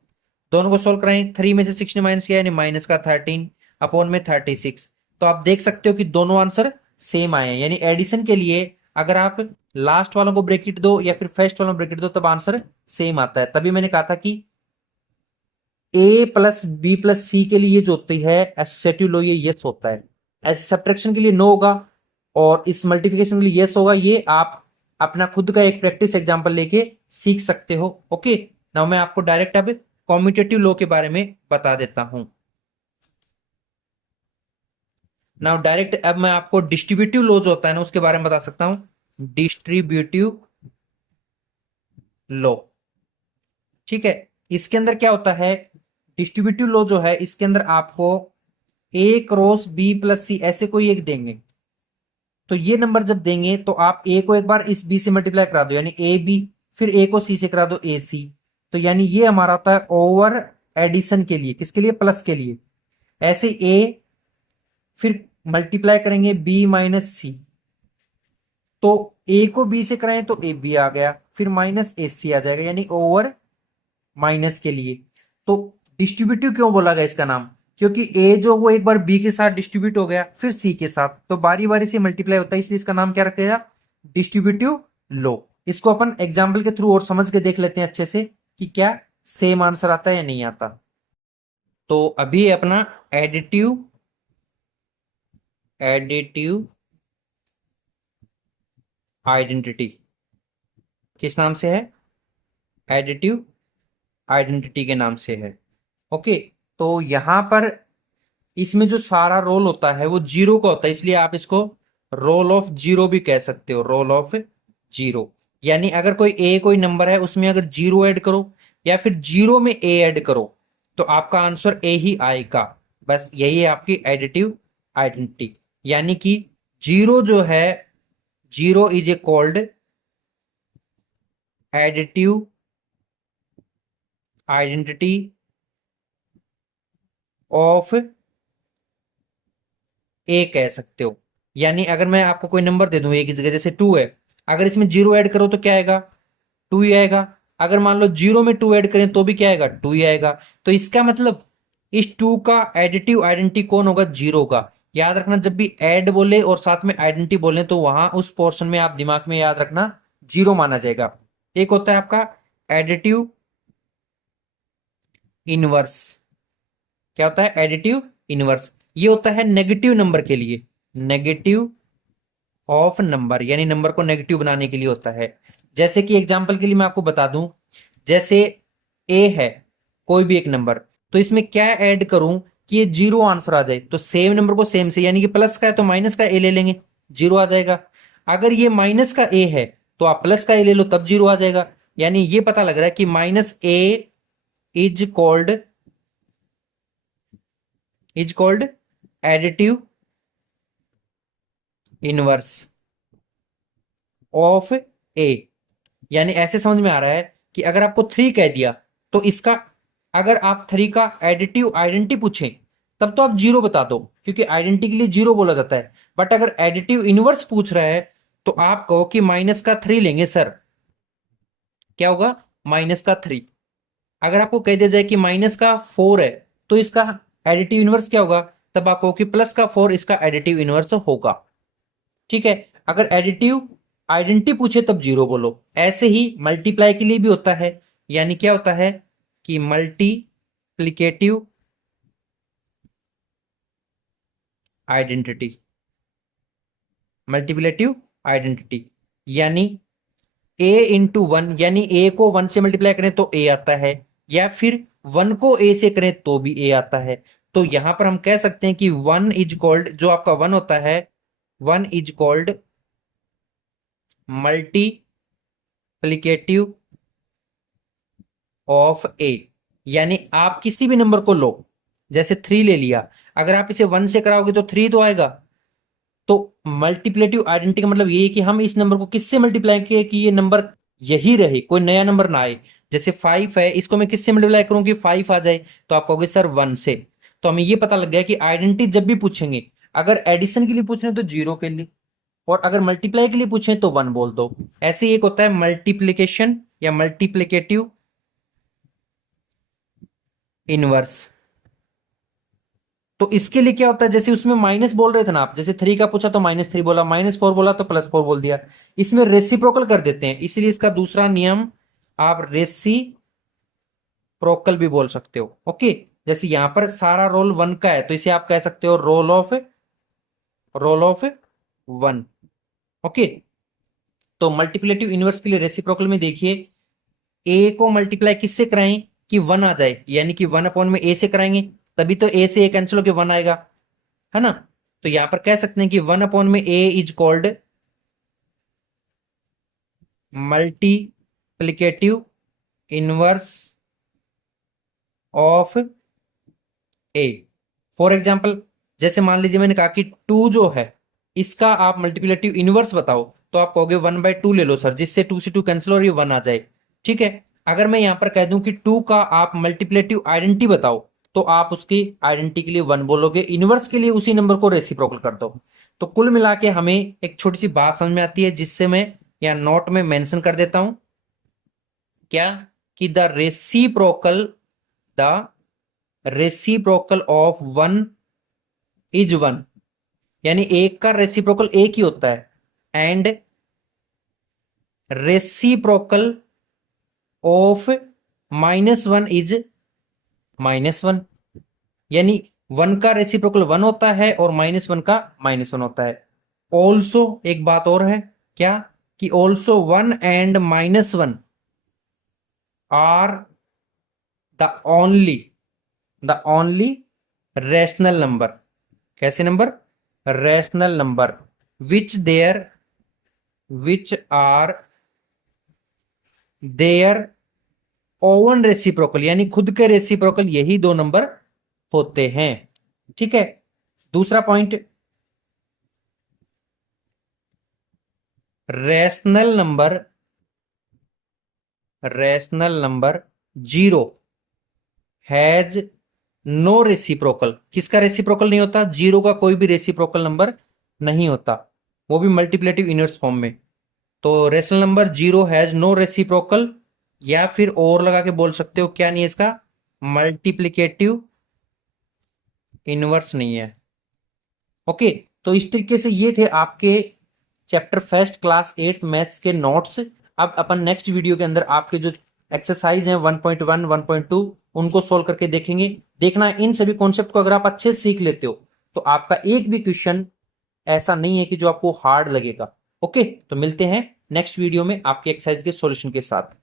दोनों को सोल्व कराएं, 3 में से 16 माइनस किया यानी माइनस का 13 अपॉन में 36, तो आप देख सकते हो कि दोनों आंसर सेम आए हैं। यानी एडिशन के लिए अगर आप लास्ट वालों को ब्रैकेट दो या फिर फर्स्ट वालों को ब्रैकेट दो तब आंसर सेम आता है। तभी मैंने कहा था कि ए प्लस बी प्लस सी के लिए जो होती है एसोसिएटिव लॉ ये यस होता है, ऐसे सब्ट्रैक्शन के लिए नो होगा, और इस मल्टीप्लिकेशन के लिए यस होगा। ये आप अपना खुद का एक प्रैक्टिस एग्जांपल लेके सीख सकते हो। ओके, नाउ मैं आपको डायरेक्ट अब कॉम्यूटेटिव लॉ के बारे में बता देता हूं। नाउ डायरेक्ट अब मैं आपको डिस्ट्रीब्यूटिव लॉ जो होता है ना उसके बारे में बता सकता हूं, डिस्ट्रीब्यूटिव लॉ। ठीक है, इसके अंदर क्या होता है, डिस्ट्रीब्यूटिव लॉ जो है इसके अंदर आपको ए क्रॉस बी प्लस सी ऐसे कोई एक देंगे, तो ये नंबर जब देंगे तो आप ए को एक बार इस बी से मल्टीप्लाई करा दो यानी ए बी, फिर ए को सी से करा दो ए सी, तो यानी ये हमारा होता है ओवर एडिशन के लिए, किसके लिए, प्लस के लिए। ऐसे ए फिर मल्टीप्लाई करेंगे बी माइनस सी, तो ए को बी से कराएं तो ए बी आ गया, फिर माइनस ए सी आ जाएगा, यानी ओवर माइनस के लिए। तो डिस्ट्रीब्यूटिव क्यों बोला गया इसका नाम, क्योंकि ए जो वो एक बार बी के साथ डिस्ट्रीब्यूट हो गया फिर सी के साथ, तो बारी बारी से मल्टीप्लाई होता है, इसलिए इसका नाम क्या रखेगा, डिस्ट्रीब्यूटिव लॉ। इसको अपन एग्जाम्पल के थ्रू और समझ के देख लेते हैं अच्छे से कि क्या सेम आंसर आता है या नहीं आता। तो अभी अपना एडिटिव एडिटिव आइडेंटिटी किस नाम से है, एडिटिव आइडेंटिटी के नाम से है। ओके, तो यहां पर इसमें जो सारा रोल होता है वो जीरो का होता है, इसलिए आप इसको रोल ऑफ जीरो भी कह सकते हो, रोल ऑफ जीरो। यानी अगर कोई नंबर है उसमें अगर जीरो ऐड करो या फिर जीरो में ए ऐड करो तो आपका आंसर ए ही आएगा। बस यही है आपकी एडिटिव आइडेंटिटी। यानी कि जीरो जो है, zero is a called additive identity of a कह सकते हो। यानी अगर मैं आपको कोई नंबर दे दूं ए की जगह, जैसे टू है, अगर इसमें जीरो ऐड करो तो क्या आएगा, टू ही आएगा। अगर मान लो जीरो में टू ऐड करें तो भी क्या आएगा, टू ही आएगा। तो इसका मतलब इस टू का एडिटिव आइडेंटिटी कौन होगा, जीरो का। याद रखना, जब भी ऐड बोले और साथ में आइडेंटिटी बोले तो वहां उस पोर्शन में आप दिमाग में याद रखना जीरो माना जाएगा। एक होता है आपका एडिटिव इनवर्स। क्या होता है, एडिटिव इनवर्स। ये होता है नेगेटिव नंबर के लिए, नेगेटिव ऑफ नंबर, यानी नंबर को नेगेटिव बनाने के लिए होता है। जैसे कि एग्जांपल के लिए मैं आपको बता दूं, जैसे ए है कोई भी एक नंबर, तो इसमें क्या ऐड करूं कि ये जीरो आंसर आ जाए, तो सेम नंबर को सेम से, यानी कि प्लस का है तो माइनस का ए ले लेंगे, जीरो आ जाएगा। अगर ये माइनस का ए है तो आप प्लस का ए ले लो, तब जीरो आ जाएगा। यानी ये पता लग रहा है कि minus a is called additive inverse of a. यानी ऐसे समझ में आ रहा है कि अगर आपको थ्री कह दिया तो इसका, अगर आप थ्री का एडिटिव आइडेंटिटी पूछें तब तो आप जीरो बता दो, क्योंकि आइडेंटिटी के लिए जीरो बोला जाता है। बट अगर एडिटिव इनवर्स पूछ रहा है तो आप कहो कि माइनस का थ्री लेंगे सर, क्या होगा, माइनस का थ्री। अगर आपको कह दिया जाए कि माइनस का फोर है तो इसका एडिटिव इनवर्स क्या होगा, तब आप कहो कि प्लस का फोर इसका एडिटिव इनवर्स होगा। ठीक है, अगर एडिटिव आइडेंटिटी पूछे तब जीरो बोलो। ऐसे ही मल्टीप्लाई के लिए भी होता है। यानी क्या होता है कि मल्टीप्लिकेटिव आइडेंटिटी, मल्टीप्लिकेटिव आइडेंटिटी यानी ए इंटू वन, यानी ए को वन से मल्टीप्लाई करें तो ए आता है, या फिर वन को ए से करें तो भी ए आता है। तो यहां पर हम कह सकते हैं कि वन इज कॉल्ड, जो आपका वन होता है, one is called multiplicative of a. यानी आप किसी भी नंबर को लो, जैसे थ्री ले लिया, अगर आप इसे वन से कराओगे तो थ्री तो आएगा। तो मल्टीप्लेटिव आइडेंटिटी का मतलब ये है कि हम इस नंबर को किससे मल्टीप्लाई किए कि ये नंबर यही रहे, कोई नया नंबर ना आए। जैसे फाइव है, इसको मैं किससे मल्टीप्लाई करूं कि फाइव आ जाए, तो आप कहोगे सर वन से। तो हमें ये पता लग गया कि आइडेंटिटी जब भी पूछेंगे, अगर एडिशन के लिए पूछ रहे हैं तो जीरो के लिए, और अगर मल्टीप्लाई के लिए पूछें तो वन बोल दो। ऐसे ही एक होता है मल्टीप्लीकेशन या मल्टीप्लिकेटिव इनवर्स। तो इसके लिए क्या होता है, जैसे उसमें माइनस बोल रहे थे ना आप, जैसे थ्री का पूछा तो माइनस थ्री बोला, माइनस फोर बोला तो प्लस फोर बोल दिया। इसमें रेसिप्रोकल कर देते हैं, इसलिए इसका दूसरा नियम आप रेसिप्रोकल भी बोल सकते हो। ओके, जैसे यहां पर सारा रोल वन का है तो इसे आप कह सकते हो रोल ऑफ वन। ओके, तो मल्टीप्लेटिव इनवर्स के लिए रेसिप्रोकल में देखिए, ए को मल्टीप्लाई किससे कराएं कि वन आ जाए, यानी कि वन अपॉन में ए से कराएंगे, तभी तो ए से ए कैंसिल होकर वन आएगा, है ना। तो यहां पर कह सकते हैं कि वन अपॉन में a is called multiplicative inverse of a. For example, जैसे मान लीजिए मैंने कहा कि टू जो है इसका आप मल्टीप्लिकेटिव इनवर्स बताओ, तो आप कहोगे वन बाय टू ले लो सर, जिससे टू से टू कैंसिल और ये वन आ जाए। ठीक है, अगर मैं यहां पर कह दूं कि टू का आप मल्टीप्लिकेटिव आइडेंटिटी बताओ, तो आप उसकी आइडेंटिटी के लिए वन बोलोगे, इनवर्स के लिए उसी नंबर को रेसिप्रोकल कर दो। तो कुल मिला के हमें एक छोटी सी बात समझ में आती है, जिससे मैं यहाँ नोट में मेंशन कर देता हूं, क्या, कि the reciprocal of one is one, यानी एक का रेसिप्रोकल एक ही होता है, and reciprocal of minus one is minus one. यानी वन का रेसिप्रोकल वन होता है और माइनस वन का माइनस वन होता है। ऑल्सो एक बात और है, क्या, कि also one and minus one are the only rational number, कैसे number, rational number, which are their own reciprocal, यानी खुद के रेसिप्रोकल यही दो नंबर होते हैं। ठीक है, दूसरा point, rational number, rational number zero has no reciprocal, किसका रेसिप्रोकल नहीं होता, जीरो का कोई भी रेसिप्रोकल नंबर नहीं होता, वो भी मल्टीप्लेटिव इनवर्स फॉर्म में। तो rational number zero has no reciprocal, या फिर और लगा के बोल सकते हो क्या नहीं है इसका, मल्टीप्लिकेटिव इनवर्स नहीं है। ओके, तो इस तरीके से ये थे आपके चैप्टर फर्स्ट क्लास 8 मैथ्स के नोट्स। अब अपन नेक्स्ट वीडियो के अंदर आपके जो एक्सरसाइज हैं 1.1 1.2 उनको सोल्व करके देखेंगे। देखना इन सभी कॉन्सेप्ट को अगर आप अच्छे से सीख लेते हो तो आपका एक भी क्वेश्चन ऐसा नहीं है कि जो आपको हार्ड लगेगा। ओके, तो मिलते हैं नेक्स्ट वीडियो में आपके एक्सरसाइज के सॉल्यूशन के साथ।